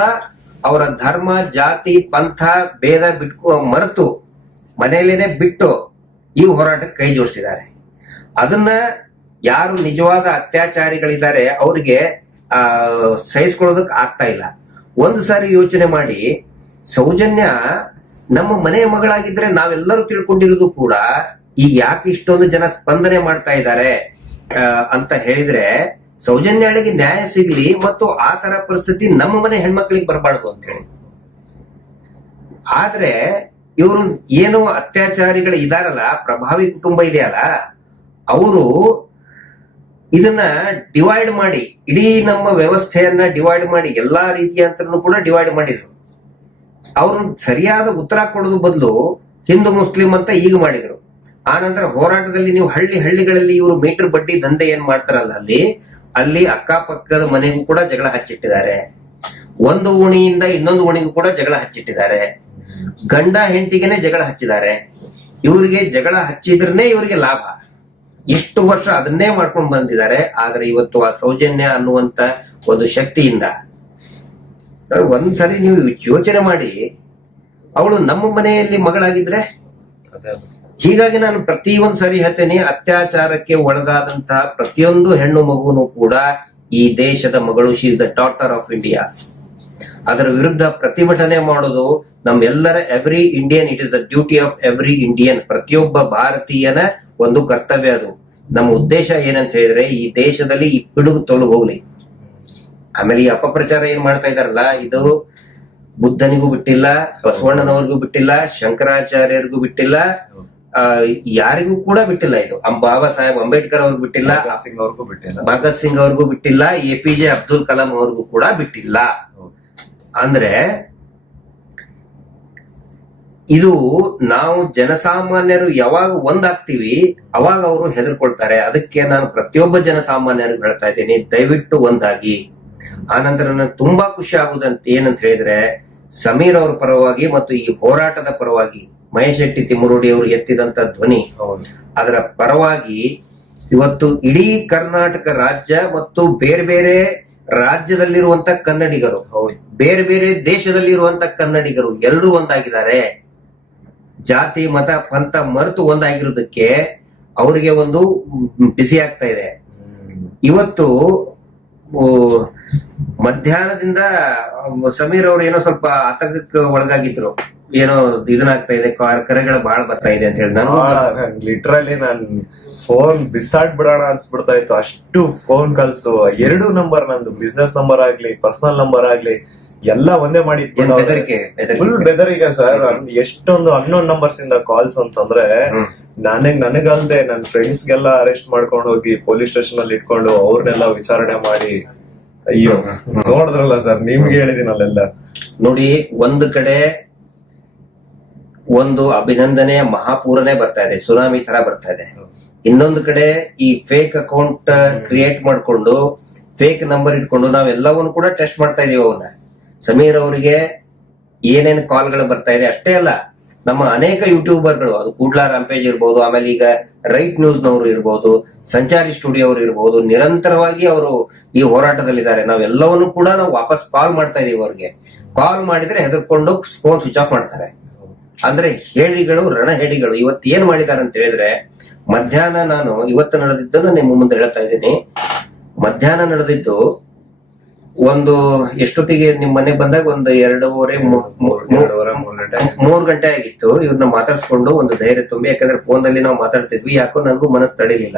ಅವರ ಧರ್ಮ, ಜಾತಿ, ಪಂಥ ಭೇದ ಮರೆತು ಮನೆಯಲ್ಲೇನೆ ಬಿಟ್ಟು ಈ ಹೋರಾಟಕ್ಕೆ ಕೈ ಜೋಡಿಸಿದ್ದಾರೆ. ಅದನ್ನ ಯಾರು ನಿಜವಾದ ಅತ್ಯಾಚಾರಿಗಳಿದ್ದಾರೆ ಅವರಿಗೆ ಸಹಿಸ್ಕೊಳ್ಳೋದಕ್ಕೆ ಆಗ್ತಾ ಇಲ್ಲ. ಒಂದು ಸಾರಿ ಯೋಚನೆ ಮಾಡಿ, ಸೌಜನ್ಯ ನಮ್ಮ ಮನೆಯ ಮಗಳಾಗಿದ್ರೆ ನಾವೆಲ್ಲರೂ ತಿಳ್ಕೊಂಡಿರೋದು ಕೂಡ ಈಗ ಯಾಕೆ ಇಷ್ಟೊಂದು ಜನ ಸ್ಪಂದನೆ ಮಾಡ್ತಾ ಇದ್ದಾರೆ ಅಂತ ಹೇಳಿದ್ರೆ, ಸೌಜನ್ಯಳಿಗೆ ನ್ಯಾಯ ಸಿಗ್ಲಿ ಮತ್ತು ಆ ತರ ಪರಿಸ್ಥಿತಿ ನಮ್ಮ ಮನೆ ಹೆಣ್ಮಕ್ಳಿಗೆ ಬರಬಾರ್ದು ಅಂತ ಹೇಳಿ. ಆದ್ರೆ ಇವರು ಏನು ಅತ್ಯಾಚಾರಿಗಳು ಇದಾರಲ್ಲ, ಪ್ರಭಾವಿ ಕುಟುಂಬ ಇದೆಯಲ್ಲ, ಅವರು ಇದನ್ನ ಡಿವೈಡ್ ಮಾಡಿ, ಇಡೀ ನಮ್ಮ ವ್ಯವಸ್ಥೆಯನ್ನ ಡಿವೈಡ್ ಮಾಡಿ, ಎಲ್ಲಾ ರೀತಿಯ ಅಂತನೂ ಕೂಡ ಡಿವೈಡ್ ಮಾಡಿದ್ರು. ಅವರು ಸರಿಯಾದ ಉತ್ತರ ಕೊಡೋದು ಬದಲು ಹಿಂದೂ ಮುಸ್ಲಿಂ ಅಂತ ಈಗ ಮಾಡಿದ್ರು. ಆ ನಂತರ ಹೋರಾಟದಲ್ಲಿ ನೀವು ಹಳ್ಳಿಗಳಲ್ಲಿ ಇವರು ಮೀಟರ್ ಬಡ್ಡಿ ದಂಧೆ ಏನ್ ಮಾಡ್ತಾರಲ್ಲ, ಅಲ್ಲಿ ಅಕ್ಕಪಕ್ಕದ ಮನೆಗೂ ಕೂಡ ಜಗಳ ಹಚ್ಚಿಟ್ಟಿದ್ದಾರೆ. ಒಂದು ಓಣಿಯಿಂದ ಇನ್ನೊಂದು ಓಣಿಗೂ ಕೂಡ ಜಗಳ ಹಚ್ಚಿಟ್ಟಿದ್ದಾರೆ. ಗಂಡ ಹೆಂಡತಿಗೆನೆ ಜಗಳ ಹಚ್ಚಿದ್ದಾರೆ. ಇವರಿಗೆ ಜಗಳ ಹಚ್ಚಿದ್ರೇ ಇವರಿಗೆ ಲಾಭ. ಇಷ್ಟು ವರ್ಷ ಅದನ್ನೇ ಮಾಡ್ಕೊಂಡು ಬಂದಿದ್ದಾರೆ. ಆದ್ರೆ ಇವತ್ತು ಆ ಸೌಜನ್ಯ ಅನ್ನುವಂತ ಒಂದು ಶಕ್ತಿಯಿಂದ ಒಂದ್ಸರಿ ನೀವು ಯೋಚನೆ ಮಾಡಿ, ಅವಳು ನಮ್ಮ ಮನೆಯಲ್ಲಿ ಮಗಳಾಗಿದ್ರೆ. ಹೀಗಾಗಿ ನಾನು ಪ್ರತಿಯೊಂದು ಸರಿ ಹೇಳ್ತೇನೆ, ಅತ್ಯಾಚಾರಕ್ಕೆ ಒಳಗಾದಂತಹ ಪ್ರತಿಯೊಂದು ಹೆಣ್ಣು ಮಗುನು ಕೂಡ ಈ ದೇಶದ ಮಗಳು. She is the daughter of India. ಅದರ ವಿರುದ್ಧ ಪ್ರತಿಭಟನೆ ಮಾಡೋದು ನಮ್ಮೆಲ್ಲರ every Indian, it is the duty of every Indian. ಪ್ರತಿಯೊಬ್ಬ ಭಾರತೀಯನ ಒಂದು ಕರ್ತವ್ಯ ಅದು. ನಮ್ಮ ಉದ್ದೇಶ ಏನಂತ ಹೇಳಿದ್ರೆ, ಈ ದೇಶದಲ್ಲಿ ಈ ಪಿಡುಗು ತೊಲಗು ಹೋಗ್ಲಿ. ಆಮೇಲೆ ಈ ಅಪಪ್ರಚಾರ ಏನ್ ಮಾಡ್ತಾ ಇದಾರಲ್ಲ, ಇದು ಬುದ್ಧನಿಗೂ ಬಿಟ್ಟಿಲ್ಲ, ಬಸವಣ್ಣನವರಿಗೂ ಬಿಟ್ಟಿಲ್ಲ, ಶಂಕರಾಚಾರ್ಯರಿಗೂ ಬಿಟ್ಟಿಲ್ಲ, ಯಾರಿಗೂ ಕೂಡ ಬಿಟ್ಟಿಲ್ಲ. ಇದು ಬಾಬಾ ಸಾಹೇಬ್ ಅಂಬೇಡ್ಕರ್ ಅವ್ರಿಗೂ ಬಿಟ್ಟಿಲ್ಲ, ಭಗತ್ ಸಿಂಗ್ ಅವ್ರಿಗೂ ಬಿಟ್ಟಿಲ್ಲ, APJ ಅಬ್ದುಲ್ ಕಲಾಂ ಅವ್ರಿಗೂ ಕೂಡ ಬಿಟ್ಟಿಲ್ಲ. ಅಂದ್ರೆ ಇದು ನಾವು ಜನಸಾಮಾನ್ಯರು ಯಾವಾಗ ಒಂದಾಗ್ತೀವಿ ಅವಾಗ ಅವರು ಹೆದರ್ಕೊಳ್ತಾರೆ. ಅದಕ್ಕೆ ನಾನು ಪ್ರತಿಯೊಬ್ಬ ಜನಸಾಮಾನ್ಯರಿಗೂ ಹೇಳ್ತಾ ಇದ್ದೀನಿ, ದಯವಿಟ್ಟು ಒಂದಾಗಿ. ಆನಂತರ ನನಗೆ ತುಂಬಾ ಖುಷಿ ಆಗುದಂತ ಏನಂತ ಹೇಳಿದ್ರೆ, ಸಮೀರ್ ಅವರ ಪರವಾಗಿ ಮತ್ತು ಈ ಹೋರಾಟದ ಪರವಾಗಿ ಮಹೇಶ್ ಶೆಟ್ಟಿ ತಿಮ್ಮರೋಡಿ ಅವರು ಎತ್ತಿದಂತ ಧ್ವನಿ, ಅದರ ಪರವಾಗಿ ಇವತ್ತು ಇಡೀ ಕರ್ನಾಟಕ ರಾಜ್ಯ ಮತ್ತು ಬೇರೆ ಬೇರೆ ರಾಜ್ಯದಲ್ಲಿರುವಂತ ಕನ್ನಡಿಗರು, ಬೇರೆ ಬೇರೆ ದೇಶದಲ್ಲಿರುವಂತ ಕನ್ನಡಿಗರು ಎಲ್ಲರೂ ಒಂದಾಗಿದ್ದಾರೆ. ಜಾತಿ, ಮತ, ಪಂಥ ಮರೆತು ಒಂದಾಗಿರೋದಕ್ಕೆ ಅವರಿಗೆ ಒಂದು ಬಿಸಿ ಆಗ್ತಾ ಇದೆ. ಇವತ್ತು ಮಧ್ಯಾಹ್ನದಿಂದ ಸಮೀರ್ ಅವರು ಏನೋ ಸ್ವಲ್ಪ ಆತಂಕಕ್ಕೆ ಒಳಗಾಗಿದ್ರು. ಏನೋ ಇದನ್ನಾಗ್ತಾ ಇದೆ, ಕರೆಗಳು ಬಹಳ ಬರ್ತಾ ಇದೆ ಅಂತ ಹೇಳಿ ನಾನು ಲಿಟ್ರಲಿ ನಾನು ಫೋನ್ ಬಿಸಾಡ್ ಬಿಡೋಣ ಅನ್ಸ್ಬಿಡ್ತಾ ಇತ್ತು. ಅಷ್ಟು ಫೋನ್ ಕಾಲ್ಸ್, 2 ನಂಬರ್, ನಂದು ಬಿಸ್ನೆಸ್ ನಂಬರ್ ಆಗ್ಲಿ, ಪರ್ಸನಲ್ ನಂಬರ್ ಆಗ್ಲಿ, ಎಲ್ಲ ಒಂದೇ ಮಾಡಿ ಫುಲ್ ಬೆದರಿಕೆ ಸರ್. ಎಷ್ಟೊಂದು ಅನ್ನೋನ್ ನಂಬರ್ಸ್ ಇಂದ ಕಾಲ್ಸ್ ಅಂತಂದ್ರೆ, ನನಗಲ್ದೆ ನನ್ನ ಫ್ರೆಂಡ್ಸ್ ಗೆಲ್ಲ ಅರೆಸ್ಟ್ ಮಾಡ್ಕೊಂಡು ಹೋಗಿ ಪೊಲೀಸ್ ಸ್ಟೇಷನ್ ಅಲ್ಲಿ ಇಟ್ಕೊಂಡು ಅವ್ರನ್ನೆಲ್ಲ ವಿಚಾರಣೆ ಮಾಡಿ ಅಯ್ಯೋ ನೋಡಿದ್ರಲ್ಲ ಸರ್, ನಿಮ್ಗೆ ಹೇಳಿದಿನಲ್ಲೆಲ್ಲ. ನೋಡಿ, ಒಂದು ಕಡೆ ಒಂದು ಅಭಿನಂದನೆಯ ಮಹಾಪೂರನೇ ಬರ್ತಾ ಇದೆ, ಸುನಾಮಿ ತರ ಬರ್ತಾ ಇದೆ. ಇನ್ನೊಂದು ಕಡೆ ಈ ಫೇಕ್ ಅಕೌಂಟ್ ಕ್ರಿಯೇಟ್ ಮಾಡ್ಕೊಂಡು ಫೇಕ್ ನಂಬರ್ ಇಟ್ಕೊಂಡು ನಾವೆಲ್ಲವನ್ನು ಕೂಡ ಟೆಸ್ಟ್ ಮಾಡ್ತಾ ಇದೀವಿ. ಅವನ್ನ ಸಮೀರ್ ಅವರಿಗೆ ಏನೇನು ಕಾಲ್ಗಳು ಬರ್ತಾ ಇದೆ ಅಷ್ಟೇ ಅಲ್ಲ, ನಮ್ಮ ಅನೇಕ ಯೂಟ್ಯೂಬರ್ಗಳು, ಅದು ಕೂಡ್ಲಾ ರಾಂಪೇಜ್ ಇರ್ಬೋದು, ಆಮೇಲೆ ಈಗ ರೈಟ್ ನ್ಯೂಸ್ ನವರು ಇರ್ಬೋದು, ಸಂಚಾರಿ ಸ್ಟುಡಿಯೋ ಅವರು ಇರ್ಬೋದು, ನಿರಂತರವಾಗಿ ಅವರು ಈ ಹೋರಾಟದಲ್ಲಿದ್ದಾರೆ. ನಾವೆಲ್ಲವನ್ನು ಕೂಡ ನಾವು ವಾಪಸ್ ಕಾಲ್ ಮಾಡ್ತಾ ಇದೀವಿ. ಅವ್ರಿಗೆ ಕಾಲ್ ಮಾಡಿದ್ರೆ ಹೆದರ್ಕೊಂಡು ಫೋನ್ ಸ್ವಿಚ್ ಆಫ್ ಮಾಡ್ತಾರೆ. ಅಂದ್ರೆ ಹೇಳಿಗಳು, ರಣಹೇಡಿಗಳು. ಇವತ್ತು ಏನ್ ಮಾಡಿದ್ದಾರೆ ಅಂತ ಹೇಳಿದ್ರೆ, ಮಧ್ಯಾಹ್ನ ನಾನು ಇವತ್ತು ನಡೆದಿದ್ದನ್ನು ನಿಮ್ಮ ಮುಂದೆ ಹೇಳ್ತಾ ಇದ್ದೀನಿ. ಮಧ್ಯಾಹ್ನ ನಡೆದಿದ್ದು ಒಂದು ಎಷ್ಟೊತ್ತಿಗೆ ನಿಮ್ ಮನೆಗೆ ಬಂದಾಗ ಒಂದು 2:30-3 ಗಂಟೆ ಆಗಿತ್ತು. ಇವ್ರನ್ನ ಮಾತಾಡ್ಸ್ಕೊಂಡು ಒಂದು ಧೈರ್ಯ ತುಂಬಿ, ಯಾಕಂದ್ರೆ ಫೋನ್ ನಲ್ಲಿ ನಾವು ಮಾತಾಡ್ತಿದ್ವಿ, ಯಾಕೋ ನನಗೂ ಮನಸ್ಸು ತಡಿಲಿಲ್ಲ.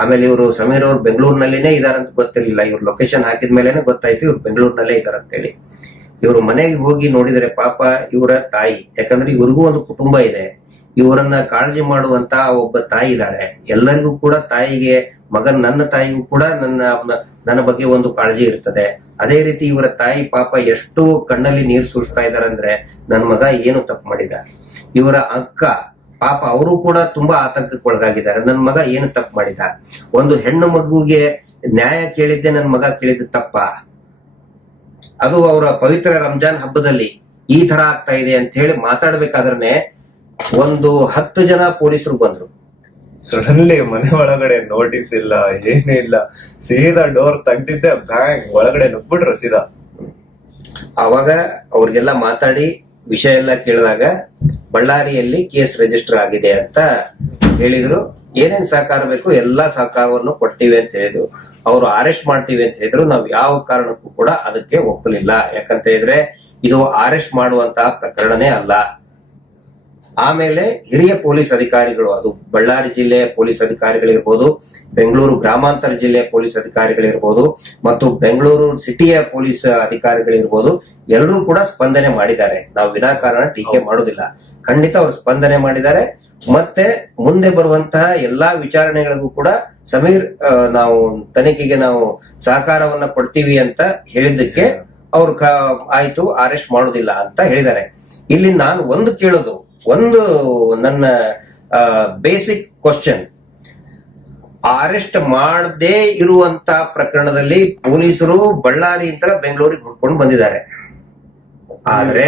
ಆಮೇಲೆ ಇವರು ಸಮೀರ್ ಅವ್ರು ಬೆಂಗಳೂರಿನಲ್ಲಿನೇ ಇದಾರಂತ ಗೊತ್ತಿರ್ಲಿಲ್ಲ. ಇವ್ರು ಲೊಕೇಶನ್ ಹಾಕಿದ ಮೇಲೆನೆ ಗೊತ್ತಾಯ್ತು ಇವ್ರು ಬೆಂಗಳೂರಿನಲ್ಲೇ ಇದಾರಂತೇಳಿ. ಇವ್ರು ಮನೆಗೆ ಹೋಗಿ ನೋಡಿದ್ರೆ ಪಾಪ ಇವರ ತಾಯಿ, ಯಾಕಂದ್ರೆ ಇವ್ರಿಗೂ ಒಂದು ಕುಟುಂಬ ಇದೆ, ಇವರನ್ನ ಕಾಳಜಿ ಮಾಡುವಂತ ಒಬ್ಬ ತಾಯಿ ಇದ್ದಾಳೆ. ಎಲ್ಲರಿಗೂ ಕೂಡ ತಾಯಿಗೆ ಮಗನ್, ನನ್ನ ತಾಯಿಗೂ ಕೂಡ ನನ್ನ ಬಗ್ಗೆ ಒಂದು ಕಾಳಜಿ ಇರ್ತದೆ. ಅದೇ ರೀತಿ ಇವರ ತಾಯಿ ಪಾಪ ಎಷ್ಟು ಕಣ್ಣಲ್ಲಿ ನೀರು ಸುರಿಸ್ತಾ ಇದಾರೆ ಅಂದ್ರೆ, ನನ್ನ ಮಗ ಏನು ತಪ್ಪು ಮಾಡಿದ. ಇವರ ಅಕ್ಕ ಪಾಪ ಅವರು ಕೂಡ ತುಂಬಾ ಆತಂಕಕ್ಕೆ ಒಳಗಾಗಿದ್ದಾರೆ. ನನ್ನ ಮಗ ಏನು ತಪ್ಪು ಮಾಡಿದ. ಒಂದು ಹೆಣ್ಣು ಮಗುವಿಗೆ ನ್ಯಾಯ ಕೇಳಿದ್ದೆ ನನ್ನ ಮಗ ಕೇಳಿದ ತಪ್ಪ. ಅದು ಅವರ ಪವಿತ್ರ ರಂಜಾನ್ ಹಬ್ಬದಲ್ಲಿ ಈ ತರ ಆಗ್ತಾ ಇದೆ ಅಂತ ಹೇಳಿ ಮಾತಾಡ್ಬೇಕಾದ್ರೆ ಒಂದು 10 ಜನ ಪೊಲೀಸರು ಬಂದ್ರು. ಸಡನ್ಲಿ ಮನೆ ಒಳಗಡೆ ನೋಟಿಸ್ ಇಲ್ಲ, ಏನೇ ಇಲ್ಲ, ಸೀದಾ ಡೋರ್ ತೆಗ್ದಿದ್ದೆ, ಬ್ಯಾಂಗ್ ಒಳಗಡೆ ನುಗ್ಬಿಟ್ರು ಸೀದಾ. ಅವಾಗ ಅವ್ರಿಗೆಲ್ಲ ಮಾತಾಡಿ ವಿಷಯ ಎಲ್ಲ ಕೇಳಿದಾಗ ಬಳ್ಳಾರಿಯಲ್ಲಿ ಕೇಸ್ ರಿಜಿಸ್ಟರ್ ಆಗಿದೆ ಅಂತ ಹೇಳಿದ್ರು. ಏನೇನ್ ಸಹಕಾರ ಬೇಕು ಎಲ್ಲಾ ಸಹಕಾರವನ್ನು ಕೊಡ್ತೀವಿ ಅಂತ ಹೇಳಿದ್ರು. ಅವರು ಅರೆಸ್ಟ್ ಮಾಡ್ತೀವಿ ಅಂತ ಹೇಳಿದ್ರು. ನಾವು ಯಾವ ಕಾರಣಕ್ಕೂ ಕೂಡ ಅದಕ್ಕೆ ಒಪ್ಪಲಿಲ್ಲ. ಯಾಕಂತ ಹೇಳಿದ್ರೆ ಇದು ಅರೆಸ್ಟ್ ಮಾಡುವಂತಹ ಪ್ರಕರಣನೇ ಅಲ್ಲ. ಆಮೇಲೆ ಹಿರಿಯ ಪೊಲೀಸ್ ಅಧಿಕಾರಿಗಳು, ಅದು ಬಳ್ಳಾರಿ ಜಿಲ್ಲೆಯ ಪೊಲೀಸ್ ಅಧಿಕಾರಿಗಳಿರ್ಬೋದು, ಬೆಂಗಳೂರು ಗ್ರಾಮಾಂತರ ಜಿಲ್ಲೆಯ ಪೊಲೀಸ್ ಅಧಿಕಾರಿಗಳಿರ್ಬೋದು, ಮತ್ತು ಬೆಂಗಳೂರು ಸಿಟಿಯ ಪೊಲೀಸ್ ಅಧಿಕಾರಿಗಳಿರ್ಬೋದು, ಎಲ್ಲರೂ ಕೂಡ ಸ್ಪಂದನೆ ಮಾಡಿದ್ದಾರೆ. ನಾವು ವಿನಾಕಾರಣ ಟೀಕೆ ಮಾಡೋದಿಲ್ಲ. ಖಂಡಿತ ಅವರು ಸ್ಪಂದನೆ ಮಾಡಿದ್ದಾರೆ. ಮತ್ತೆ ಮುಂದೆ ಬರುವಂತಹ ಎಲ್ಲಾ ವಿಚಾರಣೆಗಳಿಗೂ ಕೂಡ ಸಮೀರ್ ನಾವು ತನಿಖೆಗೆ ನಾವು ಸಹಕಾರವನ್ನ ಕೊಡ್ತೀವಿ ಅಂತ ಹೇಳಿದ್ದಕ್ಕೆ ಅವ್ರು ಆಯ್ತು ಅರೆಸ್ಟ್ ಮಾಡೋದಿಲ್ಲ ಅಂತ ಹೇಳಿದ್ದಾರೆ. ಇಲ್ಲಿ ನಾನು ಒಂದು ಕೇಳೋದು, ಒಂದು ನನ್ನ ಬೇಸಿಕ್ ಕ್ವಶನ್, ಅರೆಸ್ಟ್ ಮಾಡದೇ ಇರುವಂತ ಪ್ರಕರಣದಲ್ಲಿ ಪೊಲೀಸರು ಬಳ್ಳಾರಿಯಿಂದ ಬೆಂಗಳೂರಿಗೆ ಹುಡ್ಕೊಂಡು ಬಂದಿದ್ದಾರೆ. ಆದ್ರೆ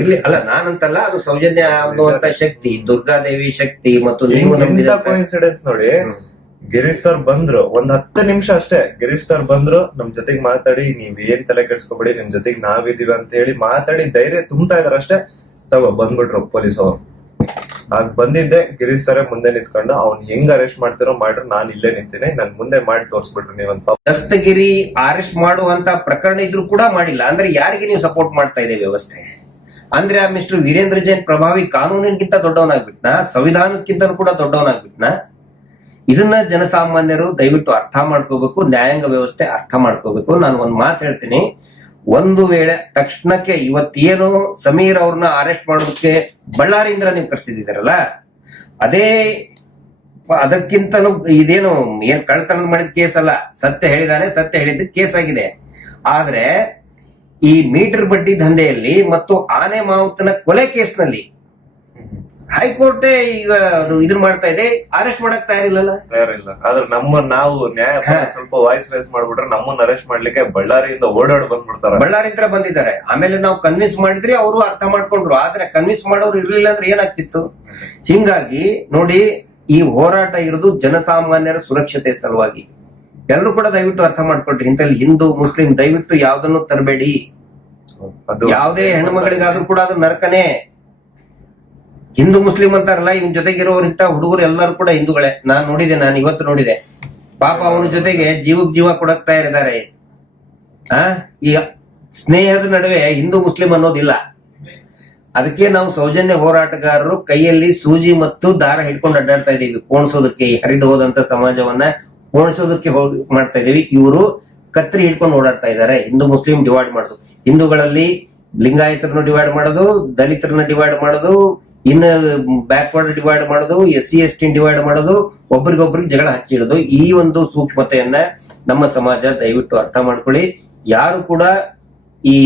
ಇಲ್ಲಿ ಅಲ್ಲ, ನಾನಂತಲ್ಲ, ಅದು ಸೌಜನ್ಯ ಅನ್ನುವಂತ ಶಕ್ತಿ, ದುರ್ಗಾದೇವಿ ಶಕ್ತಿ ಮತ್ತು ನೀವು ನಂಬಿದ ಕೋಇನ್ಸಿಡೆನ್ಸ್ ನೋಡಿ. ಗಿರೀಶ್ ಸರ್ ಬಂದ್ರು, ಒಂದ್ 10 ನಿಮಿಷ ಅಷ್ಟೇ. ಗಿರೀಶ್ ಸರ್ ಬಂದ್ರು, ನಮ್ ಜೊತೆಗ್ ಮಾತಾಡಿ, ನೀವ್ ಏನ್ ತಲೆ ಕೆಡ್ಸ್ಕೊಬೇಡಿ, ನಿಮ್ ಜೊತೆಗ್ ನಾವಿದೀವಿ ಅಂತ ಹೇಳಿ ಮಾತಾಡಿ ಧೈರ್ಯ ತುಂಬ್ತಾ ಇದಾರೆ ಅಷ್ಟೇ. ಬಂದ್ಬಿಟ್ರು ಪೊಲೀಸ್ ಅವರು. ಆಗ ಬಂದಿದ್ದೆ, ಗಿರೀಶ್ ಸರೇ ಮುಂದೆ ನಿಂತ್ಕೊಂಡು ಅವ್ನ್ ಹೆಂಗ್ ಅರೆಸ್ಟ್ ಮಾಡ್ತಿರೋ ಮಾಡ್ರು, ನಾನ್ ಇಲ್ಲೇ ನಿಂತೀನಿ, ನನ್ ಮುಂದೆ ಮಾಡಿ ತೋರ್ಸ್ಬಿಟ್ರು ನೀವಂತ. ದಸ್ತಗಿರಿ ಅರೆಸ್ಟ್ ಮಾಡುವಂತ ಪ್ರಕರಣ ಇದ್ರು ಕೂಡ ಮಾಡಿಲ್ಲ ಅಂದ್ರೆ ಯಾರಿಗೆ ನೀವು ಸಪೋರ್ಟ್ ಮಾಡ್ತಾ ಇದೆ ವ್ಯವಸ್ಥೆ? ಅಂದ್ರೆ ಆ ಮಿಸ್ಟರ್ ವೀರೇಂದ್ರ ಜೈನ್ ಪ್ರಭಾವಿ ಕಾನೂನಿಗಿಂತ ದೊಡ್ಡವನಾಗ್ಬಿಟ್ನಾ? ಸಂವಿಧಾನಕ್ಕಿಂತ ಕೂಡ ದೊಡ್ಡವನಾಗ್ಬಿಟ್ನಾ? ಇದನ್ನ ಜನಸಾಮಾನ್ಯರು ದಯವಿಟ್ಟು ಅರ್ಥ ಮಾಡ್ಕೋಬೇಕು, ನ್ಯಾಯಾಂಗ ವ್ಯವಸ್ಥೆ ಅರ್ಥ ಮಾಡ್ಕೋಬೇಕು. ನಾನು ಒಂದ್ ಮಾತು ಹೇಳ್ತೀನಿ, ಒಂದು ವೇಳೆ ತಕ್ಷಣಕ್ಕೆ ಇವತ್ತೇನು ಸಮೀರ್ ಅವ್ರನ್ನ ಅರೆಸ್ಟ್ ಮಾಡೋದಕ್ಕೆ ಬಳ್ಳಾರಿಯಿಂದ ನೀವು ಕರ್ಸಿದ್ದೀರಲ್ಲ, ಅದಕ್ಕಿಂತಲೂ ಇದೇನು ಏನ್ ಕಳ್ತನ ಮಾಡಿದ ಕೇಸ್ ಅಲ್ಲ. ಸತ್ಯ ಹೇಳಿದಾನೆ, ಸತ್ಯ ಹೇಳಿದ ಕೇಸ್ ಆಗಿದೆ. ಆದ್ರೆ ಈ ಮೀಟರ್ ಬಡ್ಡಿ ದಂಧೆಯಲ್ಲಿ ಮತ್ತು ಆನೆ ಮಾವುತನ ಕೊಲೆ ಕೇಸ್ನಲ್ಲಿ ಹೈಕೋರ್ಟೇ ಈಗ ಇದನ್ನ ಮಾಡ್ತಾ ಇದೆ, ಅರೆಸ್ಟ್ ಮಾಡಕ್ ತಯಾರಿಲ್ಲ. ಆದ್ರೆ ನಾವು ನ್ಯಾಯ ಸ್ವಲ್ಪ ವಾಯ್ಸ್ ರೇಸ್ ಮಾಡ್ಬಿಟ್ರೆ ನಮ್ಮನ್ನ ಅರೆಸ್ಟ್ ಮಾಡ್ಲಿಕ್ಕೆ ಬಳ್ಳಾರಿಯಿಂದ ಓಡಾಡಿ ಬಂದ್ಬಿಡ್ತಾರೆ. ಬಳ್ಳಾರಿಯಿಂದ ಬಂದಿದ್ದಾರೆ. ಆಮೇಲೆ ನಾವು ಕನ್ವಿನ್ಸ್ ಮಾಡಿದ್ರೆ ಅವರು ಅರ್ಥ ಮಾಡ್ಕೊಂಡ್ರು. ಆದ್ರೆ ಕನ್ವಿನ್ಸ್ ಮಾಡೋರು ಇರ್ಲಿಲ್ಲ ಅಂದ್ರೆ ಏನಾಗ್ತಿತ್ತು? ಹಿಂಗಾಗಿ ನೋಡಿ, ಈ ಹೋರಾಟ ಇರೋದು ಜನಸಾಮಾನ್ಯರ ಸುರಕ್ಷತೆ ಸಲುವಾಗಿ. ಎಲ್ಲರೂ ಕೂಡ ದಯವಿಟ್ಟು ಅರ್ಥ ಮಾಡ್ಕೊಳ್ರಿ. ಇಂಥಲ್ಲಿ ಹಿಂದೂ ಮುಸ್ಲಿಂ ದಯವಿಟ್ಟು ಯಾವ್ದನ್ನು ತರಬೇಡಿ. ಯಾವುದೇ ಹೆಣ್ಮಗಳಿಗಾದ್ರೂ ಕೂಡ ಅದು ನರಕನೇ. ಹಿಂದೂ ಮುಸ್ಲಿಂ ಅಂತಾರಲ್ಲ, ಇವನ್ ಜೊತೆಗಿರೋರಿಂತ ಹುಡುಗರು ಎಲ್ಲರೂ ಕೂಡ ಹಿಂದೂಗಳೇ. ನಾನು ಇವತ್ತು ನೋಡಿದೆ. ಪಾಪ ಅವನ ಜೊತೆಗೆ ಜೀವಕ್ ಜೀವ ಕೊಡಕ್ ತಯಾರಿದ್ದಾರೆ. ಈ ಸ್ನೇಹದ ನಡುವೆ ಹಿಂದೂ ಮುಸ್ಲಿಂ ಅನ್ನೋದಿಲ್ಲ. ಅದಕ್ಕೆ ನಾವು ಸೌಜನ್ಯ ಹೋರಾಟಗಾರರು ಕೈಯಲ್ಲಿ ಸೂಜಿ ಮತ್ತು ದಾರ ಹಿಡ್ಕೊಂಡು ಅಡ್ಡಾಡ್ತಾ ಇದೀವಿ, ಪೋಣಿಸೋದಕ್ಕೆ, ಹರಿದು ಹೋದಂತ ಸಮಾಜವನ್ನ ಪೋಣಿಸೋದಕ್ಕೆ ಮಾಡ್ತಾ ಇದೀವಿ. ಇವರು ಕತ್ರಿ ಹಿಡ್ಕೊಂಡು ಓಡಾಡ್ತಾ ಇದ್ದಾರೆ. ಹಿಂದೂ ಮುಸ್ಲಿಂ ಡಿವೈಡ್ ಮಾಡೋದು, ಹಿಂದೂಗಳಲ್ಲಿ ಲಿಂಗಾಯತರನ್ನು ಡಿವೈಡ್ ಮಾಡೋದು, ದಲಿತರನ್ನ ಡಿವೈಡ್ ಮಾಡೋದು, ಇನ್ನು ಬ್ಯಾಕ್ವರ್ಡ್ ಡಿವೈಡ್ ಮಾಡೋದು, SC ST ಡಿವೈಡ್ ಮಾಡೋದು, ಒಬ್ರಿಗೊಬ್ರಿಗೆ ಜಗಳ ಹಚ್ಚಿಡೋದು, ಈ ಒಂದು ಸೂಕ್ಷ್ಮತೆಯನ್ನ ನಮ್ಮ ಸಮಾಜ ದಯವಿಟ್ಟು ಅರ್ಥ ಮಾಡ್ಕೊಳ್ಳಿ. ಯಾರು ಕೂಡ ಈ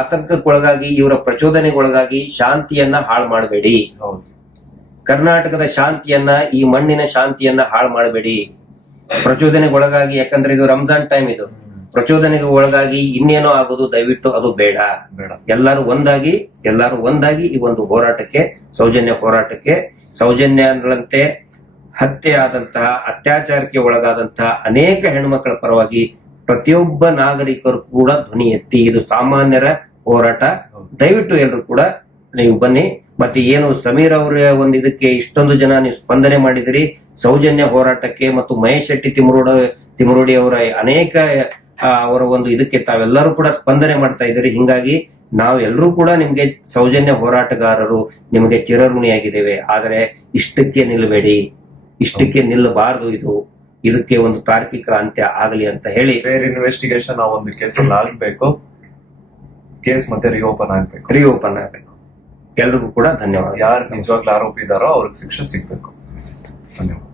ಆತಂಕಕ್ಕೊಳಗಾಗಿ, ಇವರ ಪ್ರಚೋದನೆಗೊಳಗಾಗಿ ಶಾಂತಿಯನ್ನ ಹಾಳು ಮಾಡಬೇಡಿ. ಹೌದು. ಕರ್ನಾಟಕದ ಶಾಂತಿಯನ್ನ, ಈ ಮಣ್ಣಿನ ಶಾಂತಿಯನ್ನ ಹಾಳು ಮಾಡಬೇಡಿ. ಪ್ರಚೋದನೆಗೊಳಗಾಗಿ, ಯಾಕಂದ್ರೆ ಇದು ರಂಜಾನ್ ಟೈಮ್, ಇದು ಪ್ರಚೋದನೆಗೆ ಒಳಗಾಗಿ ಇನ್ನೇನೋ ಆಗೋದು ದಯವಿಟ್ಟು ಅದು ಬೇಡ. ಎಲ್ಲರೂ ಒಂದಾಗಿ ಈ ಒಂದು ಹೋರಾಟಕ್ಕೆ, ಸೌಜನ್ಯ ಹೋರಾಟಕ್ಕೆ, ಸೌಜನ್ಯಗಳಂತೆ ಹತ್ಯೆ ಆದಂತಹ, ಅತ್ಯಾಚಾರಕ್ಕೆ ಒಳಗಾದಂತಹ ಅನೇಕ ಹೆಣ್ಮಕ್ಳ ಪರವಾಗಿ ಪ್ರತಿಯೊಬ್ಬ ನಾಗರಿಕರು ಕೂಡ ಧ್ವನಿ ಎತ್ತಿ, ಇದು ಸಾಮಾನ್ಯರ ಹೋರಾಟ. ದಯವಿಟ್ಟು ಎಲ್ಲರೂ ಕೂಡ ನೀವು ಬನ್ನಿ. ಮತ್ತೆ ಏನು ಸಮೀರ್ ಅವರ ಒಂದು ಇದಕ್ಕೆ ಇಷ್ಟೊಂದು ಜನ ನೀವು ಸ್ಪಂದನೆ ಮಾಡಿದಿರಿ, ಸೌಜನ್ಯ ಹೋರಾಟಕ್ಕೆ, ಮತ್ತು ಮಹೇಶ್ ಶೆಟ್ಟಿ ತಿಮರೋಡಿ ಅವರ ಅನೇಕ ಅವರ ಒಂದು ಇದಕ್ಕೆ ತಾವೆಲ್ಲರೂ ಕೂಡ ಸ್ಪಂದನೆ ಮಾಡ್ತಾ ಇದ್ದೀರಿ. ಹಿಂಗಾಗಿ ನಾವು ಎಲ್ಲರೂ ಕೂಡ ನಿಮ್ಗೆ ಸೌಜನ್ಯ ಹೋರಾಟಗಾರರು, ನಿಮಗೆ ಚಿರಋಣಿಯಾಗಿದ್ದೇವೆ. ಆದರೆ ಇಷ್ಟಕ್ಕೆ ನಿಲ್ಲಬೇಡಿ, ಇಷ್ಟಕ್ಕೆ ನಿಲ್ಲಬಾರದು. ಇದಕ್ಕೆ ಒಂದು ತಾರ್ಕಿಕ ಅಂತ್ಯ ಆಗಲಿ ಅಂತ ಹೇಳಿ, ಫೇರ್ ಇನ್ವೆಸ್ಟಿಗೇಷನ್ ಆ ಒಂದು ಕೇಸಲ್ಲಿ ಆಗ್ಬೇಕು, ಕೇಸ್ ಮತ್ತೆ ರಿಓಪನ್ ಆಗ್ಬೇಕು. ಎಲ್ರಿಗೂ ಕೂಡ ಧನ್ಯವಾದ. ಯಾರು ನಿಜವಾಗ್ಲೂ ಆರೋಪಿ ಇದಾರೋ ಅವ್ರಿಗೆ ಶಿಕ್ಷೆ ಸಿಗ್ಬೇಕು. ಧನ್ಯವಾದ.